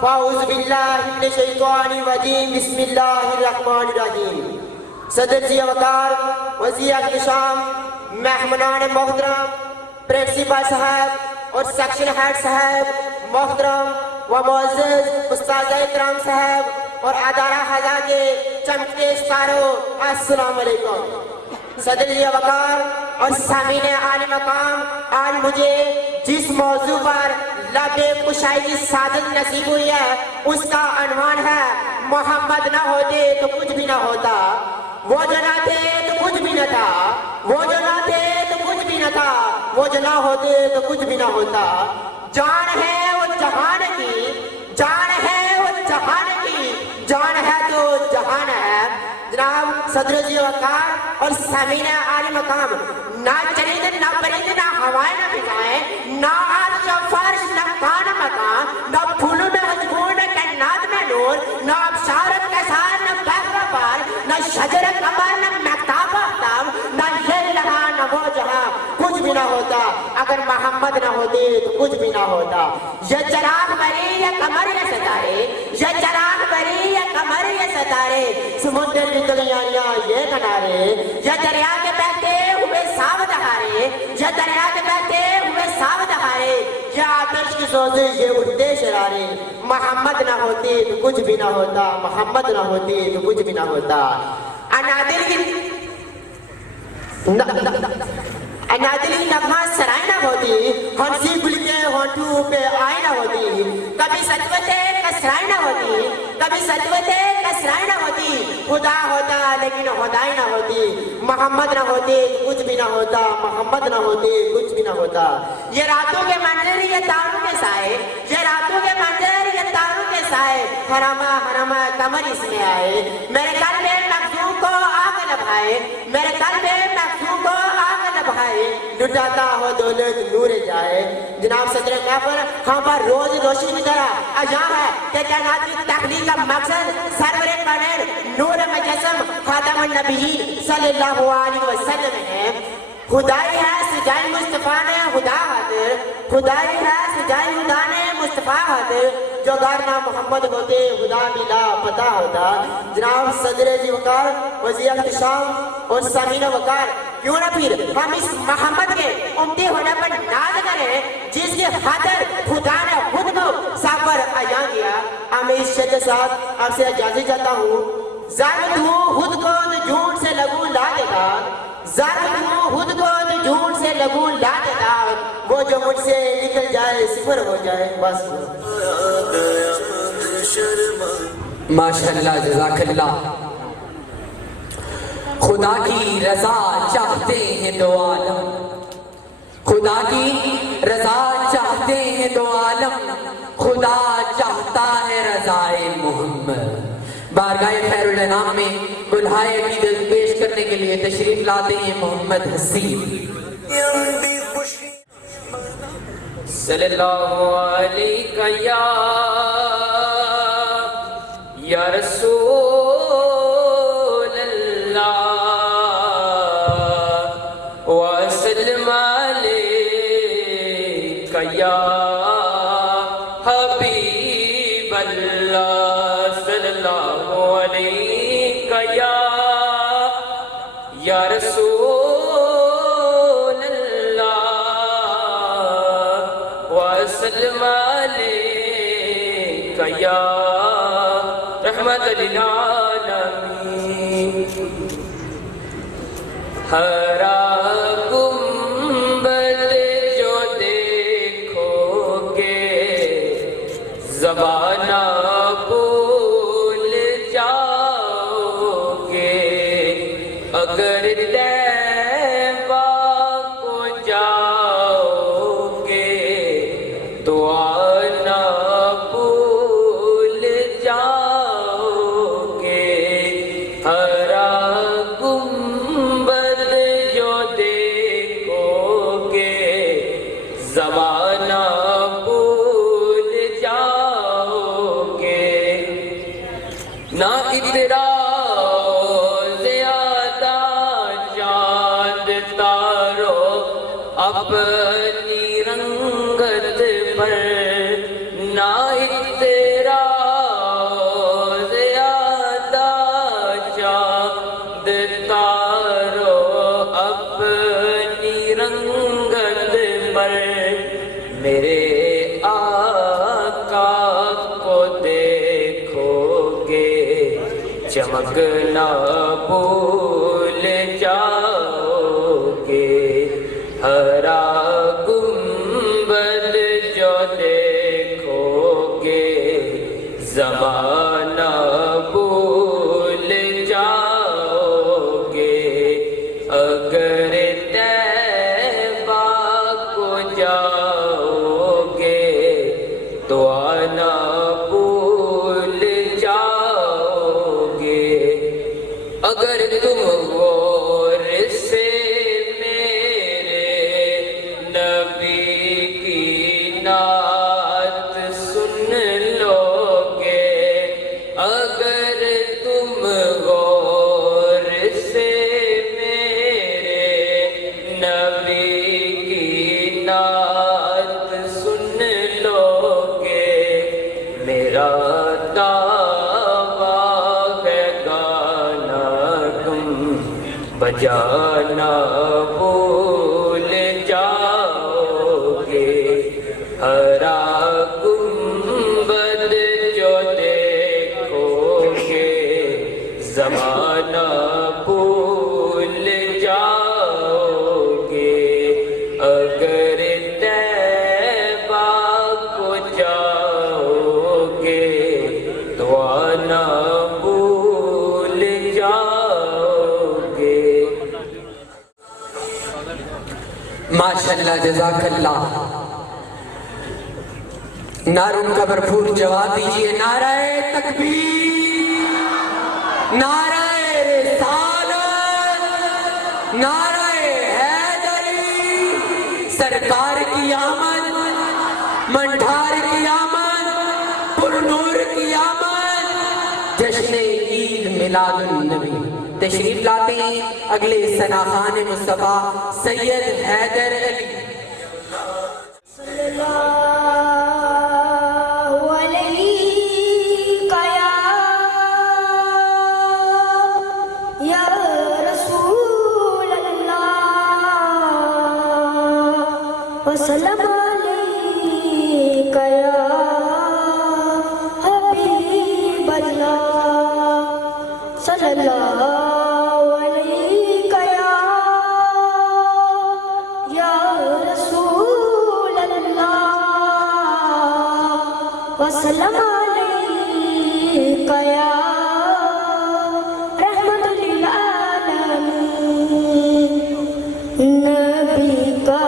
فاعوذ باللہ من الشیطان الرجیم بسم اللہ الرحمن الرحیم۔ صدر جی وقار، وزیر احتشام، مہمانان محترم، پرنسپل صاحب اور سیکشن ہیڈ صاحب محترم و معزز استاد اکرام صاحب اور ادارہ خزاں کے چمکتے ستاروں، السلام علیکم۔ صدر جی وقار اور سامعین عالی مقام، آج مجھے جس موضوع پر لب کشائی کی سعادت نصیب ہوئی ہے اس کا عنوان ہے محمد نہ ہوتے تو کچھ بھی نہ ہوتا، وہ جو نہ تھے تو کچھ بھی نہ تھا، وہ جو نہ تھے تو کچھ بھی نہ تھا، وہ جو نہ ہوتے تو کچھ بھی نہ ہوتا۔ جان ہے وہ جہان کی، جان ہے وہ جہان کی، جان ہے تو جہان ہے۔ جناب صدر جی وقار اور سامعین عالی مقام، نہ چرند نہ پرند نہ ہوائیں نہ بھگائیں، نہ عرش و فرش نہ کان مکان، نہ پھول میں حجبور نہ کائنات میں نور، نہ ابشارت کے سار نہ بحر پار، نہ شجر قمر نہ مہتاب آفتاب، نہ یہ جہاں نہ وہ جہاں، کچھ بھی نہ ہوتا اگر محمد نہ ہوتے تو کچھ بھی نہ ہوتا۔ یہ چراغ بری یا قمر یا ستارے، یہ چراغ بری یا قمر یا ستارے، سمندر کی گلیاں یہ کنارے، یہ دریا کے بہتے ہوئے ساو دہارے، یہ دریا کے بہتے ہوئے ساو دہارے، یہ آتش کی سوزیں یہ اٹھتے شرارے۔ محمد نہ ہوتے تو کچھ بھی نہ ہوتا، محمد نہ ہوتے تو کچھ بھی نہ ہوتا۔ انادل کی نغمہ سرائے نہ ہوتی، ہنسی گل کے ہونٹوں پہ آئے نہ ہوتی، کبھی سچوتیں کسرائے نہ ہوتی، کبھی سچوتیں کسرائے نہ ہوتی، خدا ہوتا لیکن خدائی نہ ہوتی۔ محمد نہ ہوتے کچھ بھی نہ ہوتا، محمد نہ ہوتے کچھ بھی نہ ہوتا۔ یہ راتوں کے منظر یہ تاروں کے سائے، یہ راتوں کے منظر یہ تاروں کے سائے، حرامہ حرامہ کمر اس میں آئے، میرے قلب مخزون کو آگ لبھائے، میرے قلب مخزون کو آگ لبھائے، لٹاتا ہو دولت نور جائے۔ جناب صدر محفل، ہم پر روز روشنی کی طرح اجاں ہے کہ کائنات کی تخلیق کا مقصد سرور کائنات نور مجسم خاتم النبیین صلی اللہ علیہ وسلم ہے۔ خدائی ہے سجائی مصطفیٰ نے خدا خاطر، خدائی ہے سجائی خدا نے مصطفیٰ خاطر، جو گارنا محمد ہوتے خدا بھی لا پتہ ہوتا۔ جناب صدر جی وقار، وزیر احتشام اور سامعین وقار، کیوں نہ پھر ہم اس محمد کے امتی ہونے پر ناز کریں جس کی خاطر خدا نے خود کو سافر عیاں کیا۔ میں اس شے کے ساتھ آپ سے اجازت چاہتا ہوں۔ ظاہر ہوں خود کو جھوٹ سے لگو لا دیتا، ظاہر ہوں خود کو جھوٹ سے لگو لا دیتا، وہ جو مجھ سے نکل جائے صفر ہو جائے بس۔ ماشاءاللہ، جزاک اللہ۔ خدا کی رضا چاہتے ہیں دو عالم، خدا کی رضا چاہتے ہیں دو عالم، خدا چاہتا ہے رضائے محمد۔ بارگاہ خیر الانام میں گلہائے عقیدت پیش کرنے کے لیے تشریف لاتے ہیں محمد حسین۔ صلی اللہ علیہ یا رسول اللہ وسلم علیہ یا حبیب اللہ، صلی اللہ علیہ یا رسول اللہ وسلم علیہ یا رحمت للعالمین۔ ہرا گنبد جو دیکھو گے زبانہ بھول جاؤ گے، اگر طیبہ کو جاؤ گے تو آنا بھول جاؤ گے۔ ہرا گنبد جو دیکھو گے اتنا زیادہ چاند تارو اپنی رنگت پر نہ اتنا زیادہ چاند تارو اپنی رنگت پر میرے آقا کو دیکھو گے چمکنا بھول جاؤ گے ہرا گنبد جو دیکھو گے زمانہ بھول جاؤ گے اگر طیبہ کو جاؤ گے تو آنا بھول جاؤ گے اگر تم غور سے میرے نبی کی نعت سن لو گے اگر تم غور سے میرے نبی کی نعت سن لو گے میرا دعویٰ ہے گانا تم بجانا بھول جاؤ گے ہرا گنبد جو دیکھو گے زمانہ بھول جاؤ گے اگر طیبہ کو جاؤ گے تو آنا بھول جاؤ گے ماشاءاللہ جزاک اللہ نعروں کا بھرپور جواب دیجئے نعرہ تکبیر نعرہ رسالت نعرہ حیدری سرکار کی آمد منڈھار کی آمد پرنور کی آمد جشن عید میلاد النبی تشریف لاتے ہیں اگلے ثناخان مصطفیٰ سید حیدر علی وسلم علیکہ یا حبیب اللہ صلی اللہ علیکہ یا رسول اللہ وسلم علیکہ یا رحمت للعالمین نبی کا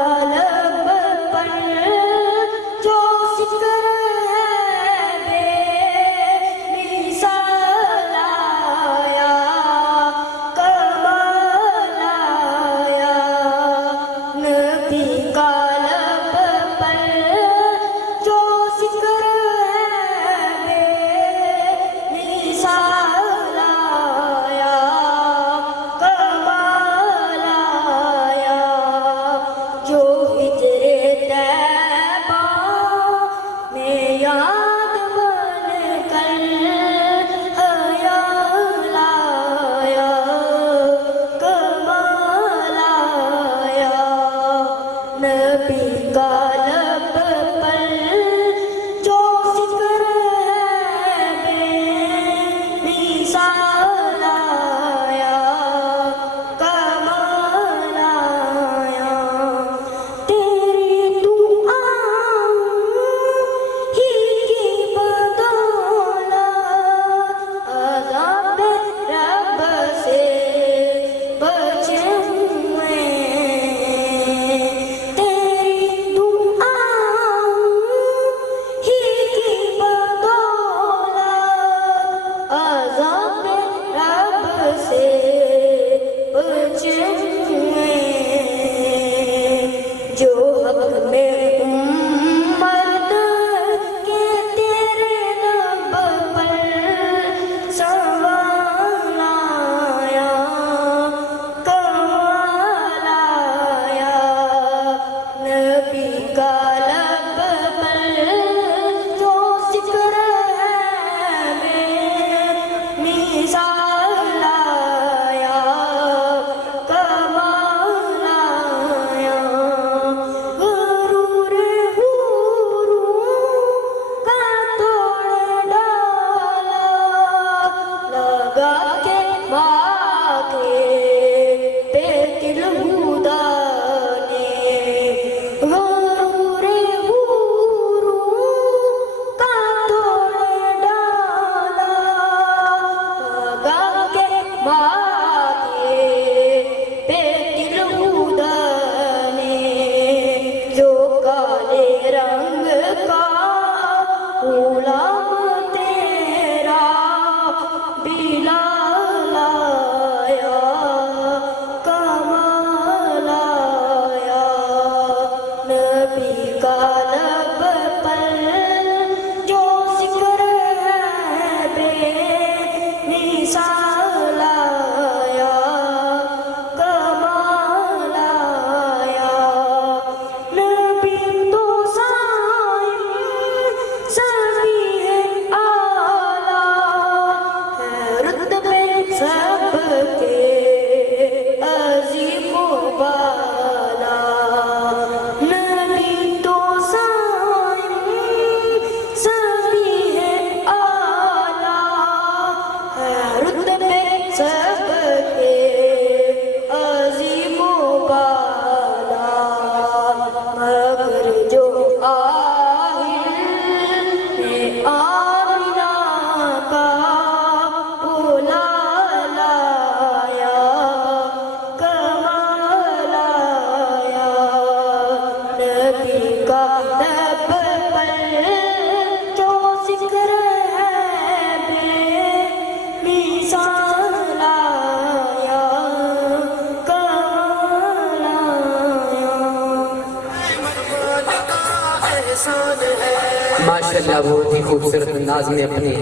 ماشاءاللہ بہت ہی خوبصورت انداز میں اپنی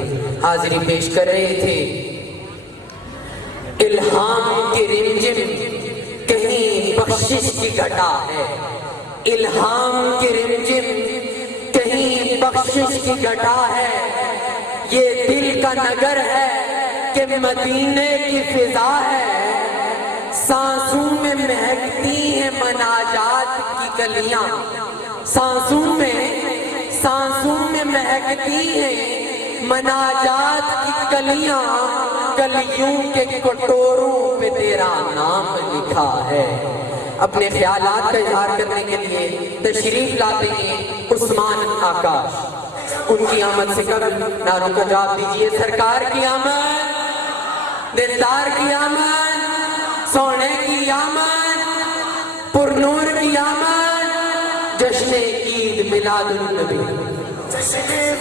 حاضری پیش کر رہے تھے. الہام کی رمجم کہیں بخشش کی گھٹا ہے، الہام کی رمجم کہیں بخشش کی گھٹا ہے، یہ دل کا نگر ہے کہ مدینے کی فضا ہے، سانسوں میں مہکتی ہیں مناجات کی کلیاں، سانسوں میں مہکتی ہیں مناجات کی کلیاں، کلیوں کے کٹوروں پہ تیرا نام لکھا ہے. اپنے خیالات کا اظہار کرنے کے لیے تشریف لاتے ہیں عثمان آکاش. ان کی آمد سے قبل نعروں کا جواب دیجئے. سرکار کی آمد، دلدار کی آمد، سونے کی آمد، پرنور کی آمد، جشن عید میلاد النبی.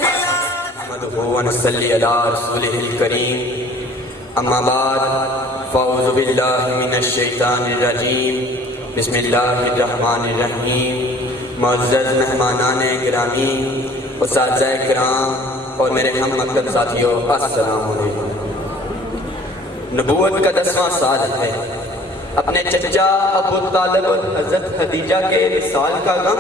نحمدہ ونصلی علی رسولہ الکریم. اما بعد فاعوذ باللہ من الشیطان الرجیم. بسم اللہ الرحمن الرحیم. معزز مہمانان گرامی، اساتذہ کرام اور میرے ہم مکتب ساتھیوں، السلام علیکم. نبوت کا 10واں سال ہے. اپنے چچا ابو طالب اور حضرت خدیجہ کے وصال کا غم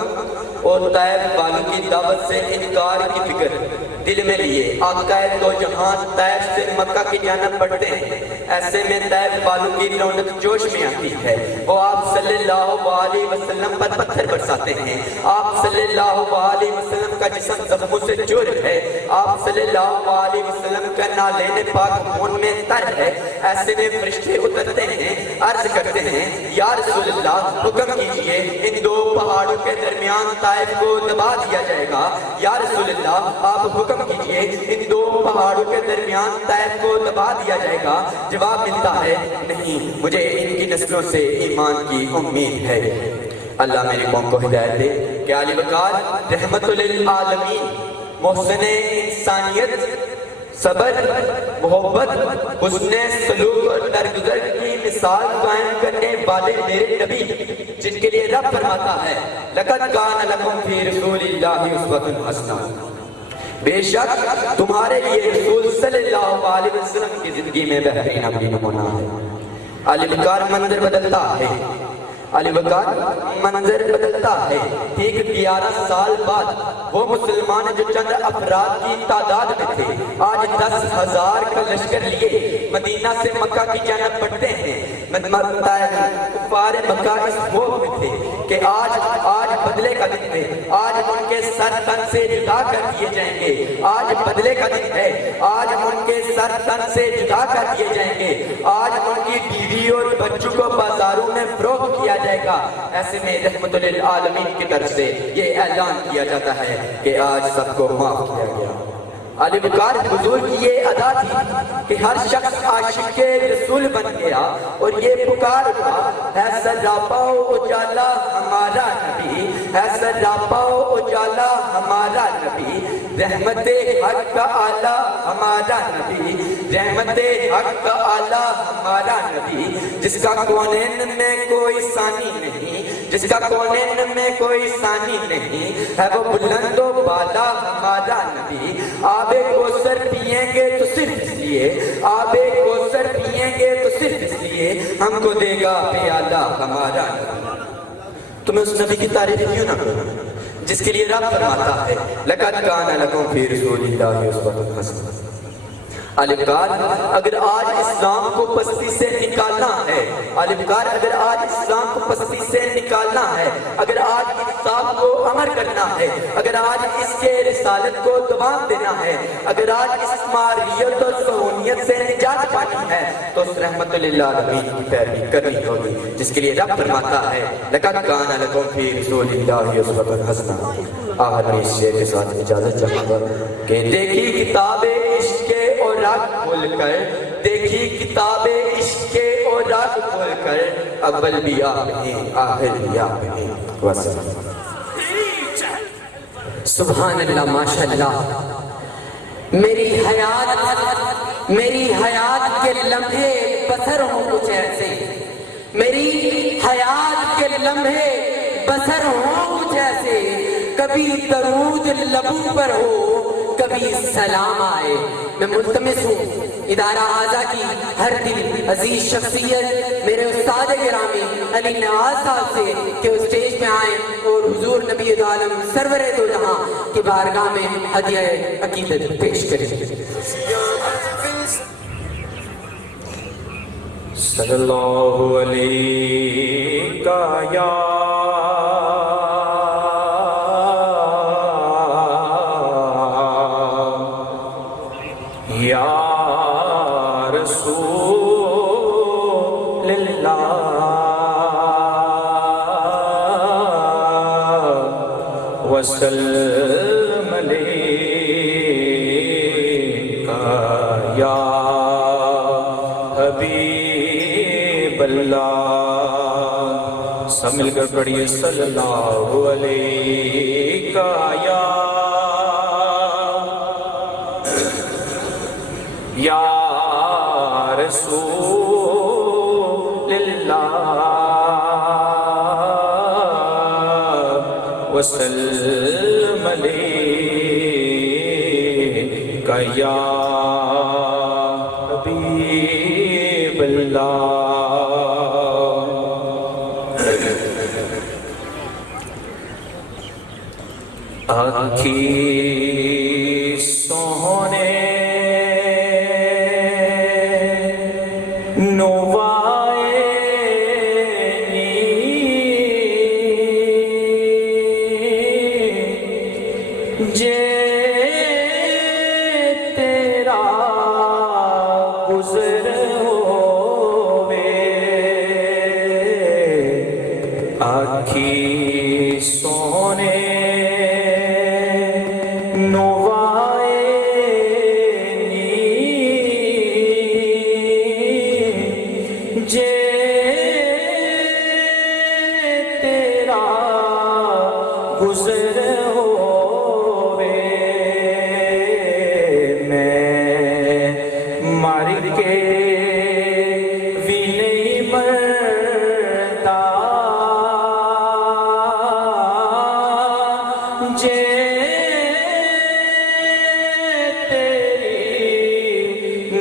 اور طیب والوں کی دعوت سے انکار کی فکر دل میں لیے آقا دو جہاں طیب سے مکہ کی جانب بڑھتے ہیں. ایسے میں طیب والوں کی رونق جوش میں آتی ہے. وہ آپ صلی اللہ علیہ وسلم پر پتھر برساتے ہیں. آپ صلی اللہ علیہ وسلم کا جسم زخموں سے چور ہے. آپ صلی اللہ علیہ وسلم کا نالین پاک خون میں تر ہے. ایسے میں فرشتے اترتے ہیں، عرض کرتے ہیں یا رسول اللہ حکم کیجئے ان دو پہاڑوں کے درمیان طائف کو دبا دیا جائے گا. یا رسول اللہ آپ حکم کیجئے ان دو پہاڑوں کے درمیان طائف کو دبا دیا جائے گا. جواب ملتا ہے نہیں، مجھے ان کی نسلوں سے ایمان کی امید ہے. اللہ میری قوم کو ہدایت دے کہ علی وقار رحمت للعالمین، محسن انسانیت، صبر، محبت، حسن سلوک اور درگزر کی مثال قائم کرنے والے میرے نبی، جن کے لیے رب فرماتا ہے لَقَدْ كَانَ لَكُمْ فِي رَسُولِ اللَّهِ أُسْوَةٌ حَسَنَةٌ. بے شک تمہارے لیے رسول صلی اللہ علیہ وسلم کی زندگی میں بہترین اپنی نمونہ ہے. علی وقار منظر بدلتا ہے، علی وقار منظر بدلتا ہے. ٹھیک 11 سال بعد وہ مسلمان جو چند افراد کی تعداد میں تھے آج 10,000 کا لشکر لیے مدینہ سے مکہ کی جانب بڑھتے ہیں. کفار مکہ اس خوف میں تھے کہ آج بدلے کا دن ہے، آج ان کے سر تن سے جدا کر دیے جائیں گے. آج بدلے کا دن ہے، آج ان کے سر تن سے جدا کر دیے جائیں گے. آج ان کی بیوی اور بچوں کو بازاروں میں فروخت کیا جائے گا. ایسے میں رحمت للعالمین کی طرف سے یہ اعلان کیا جاتا ہے کہ آج سب کو معاف کیا گیا. علی وقار حضور کی یہ ادا تھی کہ ہر شخص عاشق کے رسول بن گیا اور یہ پکار تھا ہے سراپا اجالا ہمارا نبی، ہے سراپا اجالا ہمارا نبی، رحمت حق کا آلہ ہمارا نبی، رحمت حق کا آلہ ہمارا نبی، جس کا کونین میں کوئی ثانی نہیں، جس کا کونین میں کوئی ثانی نہیں، ہے وہ بلند و بالا ہمارا نبی. آب کوثر پیئیں گے تو صرف اس لیے، آب کوثر پیئیں گے تو صرف اس لیے ہم کو دے گا پیالہ ہمارا نبی. تمہیں اس نبی کی تعریف کیوں نہ کروں جس کے لیے رب فرماتا ہے لَقَدْ كَانَ لَكُمْ فِي رَسُولِ اللَّهِ أُسْوَةٌ حَسَنَةٌ. علی وقار اگر آج اسلام کو پستی سے نکالنا ہے، علی وقار اگر آج اسلام کو پستی سے نکالنا ہے، اگر آج انصاف کو امر کرنا ہے، اگر آج اس کے رسالت کو دوام دینا ہے، اگر آج اس ماریت اور صہونیت سے نجات پانی ہے تو اس رحمت للعالمین کی پیروی کرنی ہوگی جس کے لیے رب فرماتا ہے لَقَدْ كَانَ لَكُمْ فِي رَسُولِ اللَّهِ أُسْوَةٌ حَسَنَةٌ. آخر میں اس شعر کے ساتھ اجازت چاہوں گا کہ دیکھی کتاب عشق اور راگ کھول کر، دیکھی کتاب عشق اور راگ کھول کر، اول بھی آپ ہیں آخر بھی آپ ہیں. سبحان اللہ، ماشاءاللہ. میری حیات کے لمحے بسر ہوں کچھ ایسے، میری حیات کے لمحے بسر ہوں کچھ ایسے، کبھی درود لبوں پر ہو کبھی سلام آئے۔ میں ملتمس ہوں ادارہ اعضا کی ہر دل عزیز شخصیت میرے استاد گرامی علی نواز صاحب سے کہ وہ اسٹیج پہ آئیں اور حضور نبی دو عالم سرور دو جہاں کی بارگاہ میں ہدیہ عقیدت پیش کریں۔ صلی اللہ علیہ یا رسول اللہ وسلم علیکہ یا حبیب اللہ۔ سب مل کر پڑھیے صلی اللہ علیہ یا رسول اللہ وسلم علیکہ یا حبیب اللہ۔ آنکھی سونے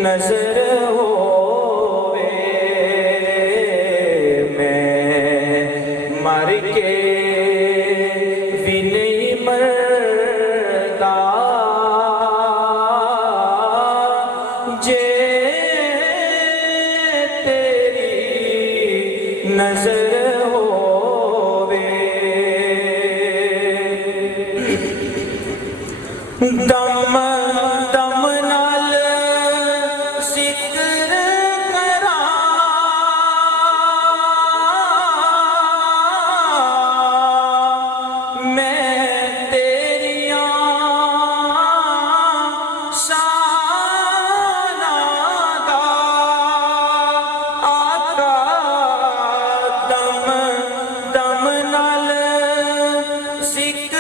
نظر ہووے میں مر کے بھی نہیں مردا جے تیری نظر ہووے دم دم نال ذکر کراں میں تیریاں شاناں دا آقا دم دم نال ذکر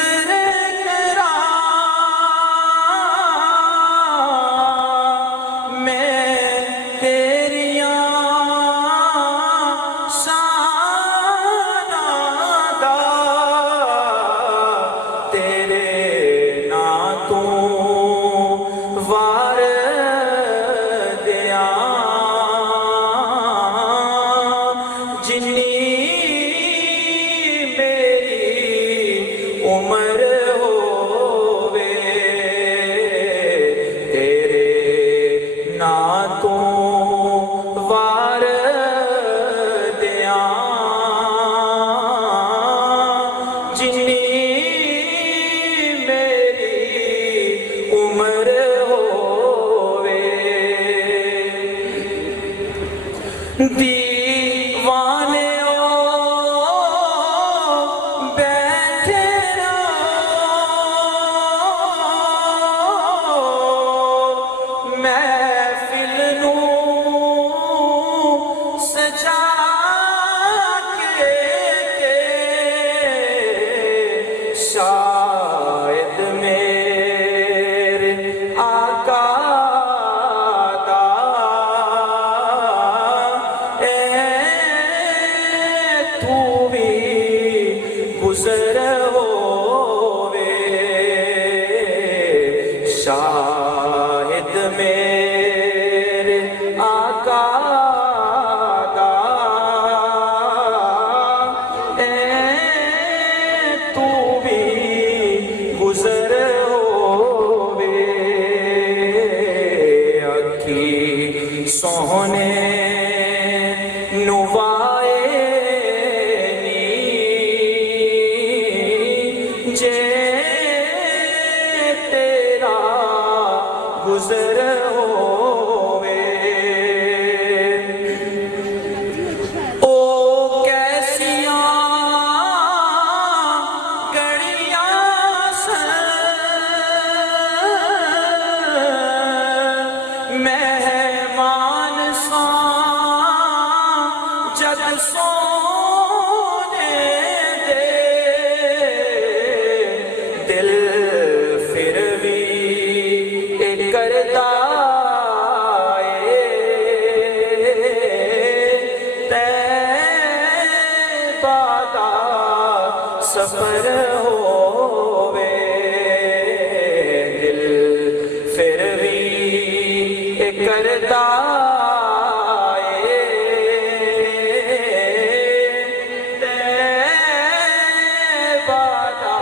عمر ہووے تیرے ناں تو وار دیاں جنی میری عمر ہو میرے آقا دا اے تو بھی گزر ہووے اکھی سونے نوائے نی جے تیرا گزر ہووے او کیسیاں گڑیاں سن مہمان سان جگ سونے دے دل پھر بھی کرتا طیبہ دا سفر ہووے دل پھر بھی کرتا طیبہ دا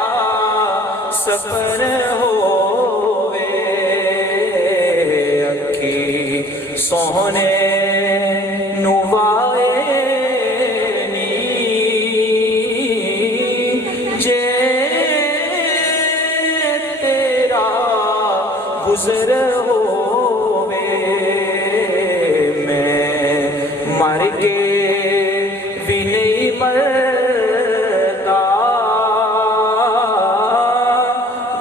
سفر ہووے اکھی سونے نوائے نی جے تیرا گزر ہووے میں مر کے بھی نہیں مرتا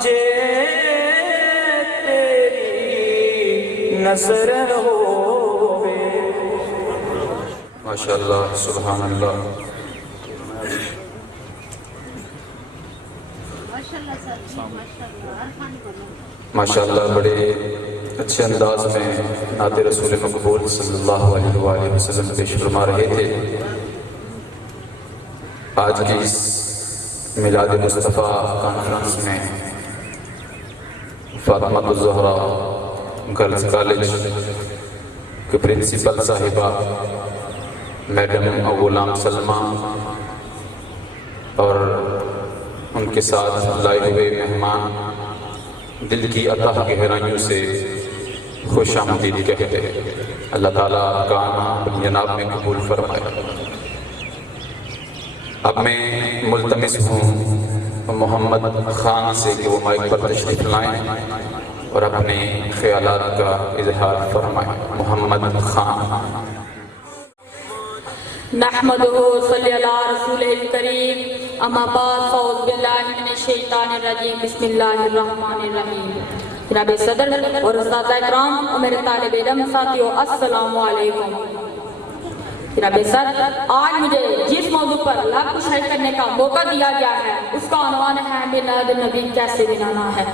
جے تیری نظر ہووے ماشاءاللہ سبحان اللہ ماشاءاللہ بڑے اچھے انداز میں نعت رسول مقبول صلی اللہ علیہ وآلہ وسلم پیش فرما رہے تھے آج کی اس میلاد مصطفیٰ کانفرنس میں فاطمہ الزہرا گرلز کالج کے پرنسپل صاحبہ میڈم غلام سلمہ اور ان کے ساتھ لائے ہوئے مہمان دل کی عطا گہرائیوں سے خوش آمدید کہتے ہیں اللہ تعالیٰ کا آنا جناب میں قبول فرمائے اب میں ملتمس ہوں محمد خان سے کہ وہ مائک پر تشریف لائیں اور اپنے خیالات کا اظہار فرمائیں محمد خان نحمدہ صلی اللہ رسول کریم اما بعد فاعوذ باللہ من الشیطان الرجیم بسم اللہ الرحمن الرحیم جناب صدر اور اساتذہ اکرام اور میرے طالب علم ساتھیوں السلام علیکم جناب صدر آج مجھے جس موضوع پر لب کشائی کرنے کا موقع دیا گیا ہے اس کا عنوان ہے میلاد نبی کیسے منانا ہے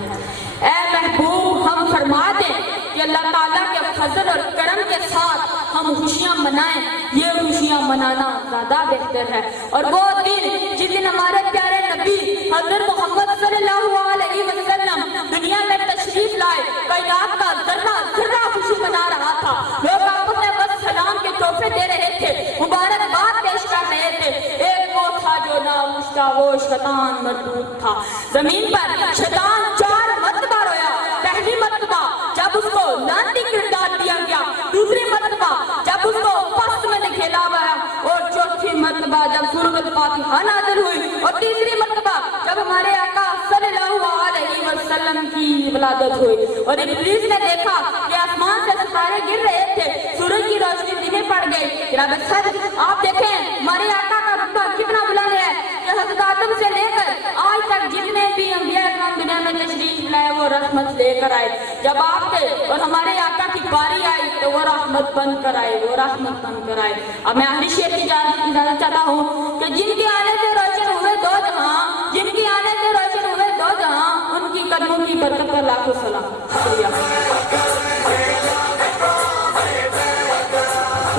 اے محبوب ہم فرما دیں کہ اللہ تعالیٰ کے فضل اور کرم کے ساتھ ہم خوشیاں منائیں یہ خوشیاں منانا زیادہ بہتر ہے اور وہ دن جس دن ہمارے پیارے نبی حضرت محمد صلی اللہ علیہ وسلم دنیا میں تشریف لائے کائنات کا ذرہ ذرہ خوشی منا رہا تھا لوگ آپس میں بس سلام کے تحفے دے رہے تھے مبارکباد پیش کر رہے تھے ایک وہ تھا جو ناموش تھا وہ شیطان مردود تھا زمین پر شیطان 4 مرتبہ رویا پہلی مرتبہ جب اس کو لعنتی کردار دیا گیا دوسری مرتبہ جب اس کو پست میں نکھیلا گیا اور چوتھی مرتبہ جب سورۃ الفاتحہ نازل ہوئی اور تیسری مرتبہ جب ہمارے آقا صلی اللہ علیہ وسلم کی ولادت ہوئی اور ابلیس نے دیکھا کہ آسمان سے ستارے گر رہے تھے سورج کی روشنی دھیمی پڑ گئی جناب صدر آپ دیکھیں ہمارے آقا کا رتبہ کتنا بلند ہے کہ حضرت آدم سے لے کر آج تک جتنے بھی انبیاء کرام دنیا میں تشریف لائے وہ رحمت لے کر آئے جب آپ کے اور ہمارے آقا کی باری آئی تو وہ رحمت بن کر آئے وہ رحمت بن کر آئے اب میں آخری شعر کی اجازت چاہتا ہوں کہ جن کے آنے سے روشن ہوئے 2 جہاں جن کے آنے سے روشن ہوئے 2 جہاں ان کی قدموں کی برکت پر لاکھوں سلام شکریہ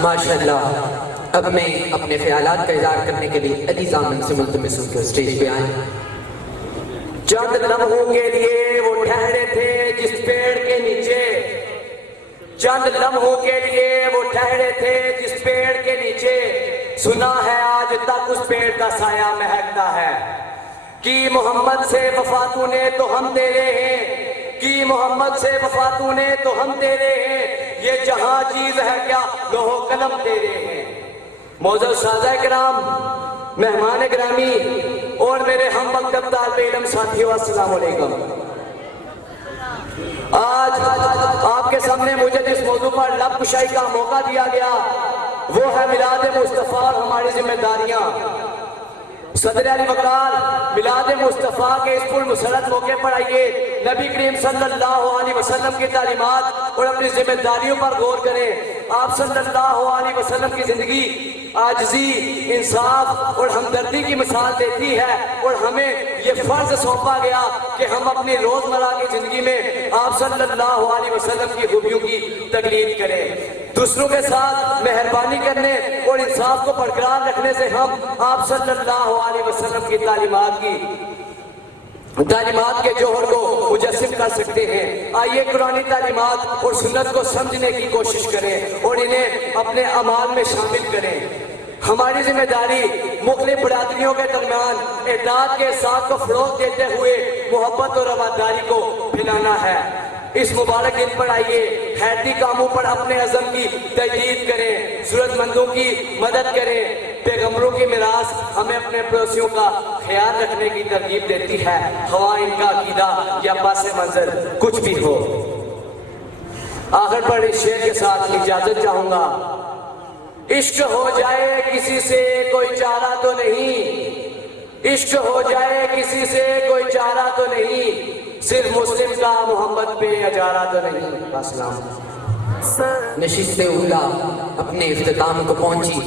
ماشاءاللہ اب میں اپنے خیالات کا اظہار کرنے کے لیے علی زامن سے ملتمس ہوں کہ اسٹیج پہ آئیں چند لمحوں کے لیے وہ ٹھہرے تھے جس پیڑ کے نیچے چند لمحوں کے لیے وہ ٹھہرے تھے جس پیڑ کے نیچے، سنا ہے آج تک اس پیڑ کا سایہ مہکتا ہے۔ کی محمد سے وفا تو نے تو ہم تیرے ہیں، کی محمد سے وفا تو نے تو ہم تیرے ہیں، یہ جہاں چیز ہے کیا لوح و قلم تیرے ہیں۔ معزز سادہ کرام، مہمان گرامی اور میرے ہم مکتب طالب علم ساتھیوں، السلام علیکم۔ آج آپ کے سامنے مجھے جس موضوع پر لب کشائی کا موقع دیا گیا وہ ہے میلاد مصطفیٰ اور ہماری ذمہ داریاں۔ صدر علی وقار میلاد مصطفیٰ کے اس پرمسرت موقع پر آئیے نبی کریم صلی اللہ علیہ وسلم کی تعلیمات اور اپنی ذمہ داریوں پر غور کریں۔ آپ صلی اللہ علیہ وسلم کی زندگی عاجزی، انصاف اور ہمدردی کی مثال دیتی ہے، اور ہمیں یہ فرض سونپا گیا کہ ہم اپنی روزمرہ کی زندگی میں آپ صلی اللہ علیہ وسلم کی خوبیوں کی تقلید کریں۔ دوسروں کے ساتھ مہربانی کرنے اور انصاف کو برقرار رکھنے سے ہم آپ صلی اللہ علیہ وسلم کی تعلیمات کے جوہر کو مجسم کر سکتے ہیں۔ آئیے قرآنی تعلیمات اور سنت کو سمجھنے کی کوشش کریں اور انہیں اپنے اعمال میں شامل کریں۔ ہماری ذمہ داری مختلف برادریوں کے درمیان اتحاد کے احساس کو فروغ دیتے ہوئے محبت اور رواداری کو پھیلانا ہے۔ اس مبارک دن پر آئیے خیراتی کاموں پر اپنے عزم کی تجدید کریں، ضرورت مندوں کی مدد کریں۔ پیغمبروں کی میراث ہمیں اپنے پڑوسیوں کا خیال رکھنے کی ترغیب دیتی ہے، خواہ ان کا عقیدہ یا پس منظر کچھ بھی ہو۔ آخر پر اس شعر کے ساتھ اجازت چاہوں گا۔ عشق ہو جائے کسی سے کوئی چارہ تو نہیں، عشق ہو جائے کسی سے کوئی چارہ تو نہیں، صرف مسلم کا محمد پہ اجارہ تو نہیں۔ السلام۔ نشست اولا اپنے اختتام کو پہنچی۔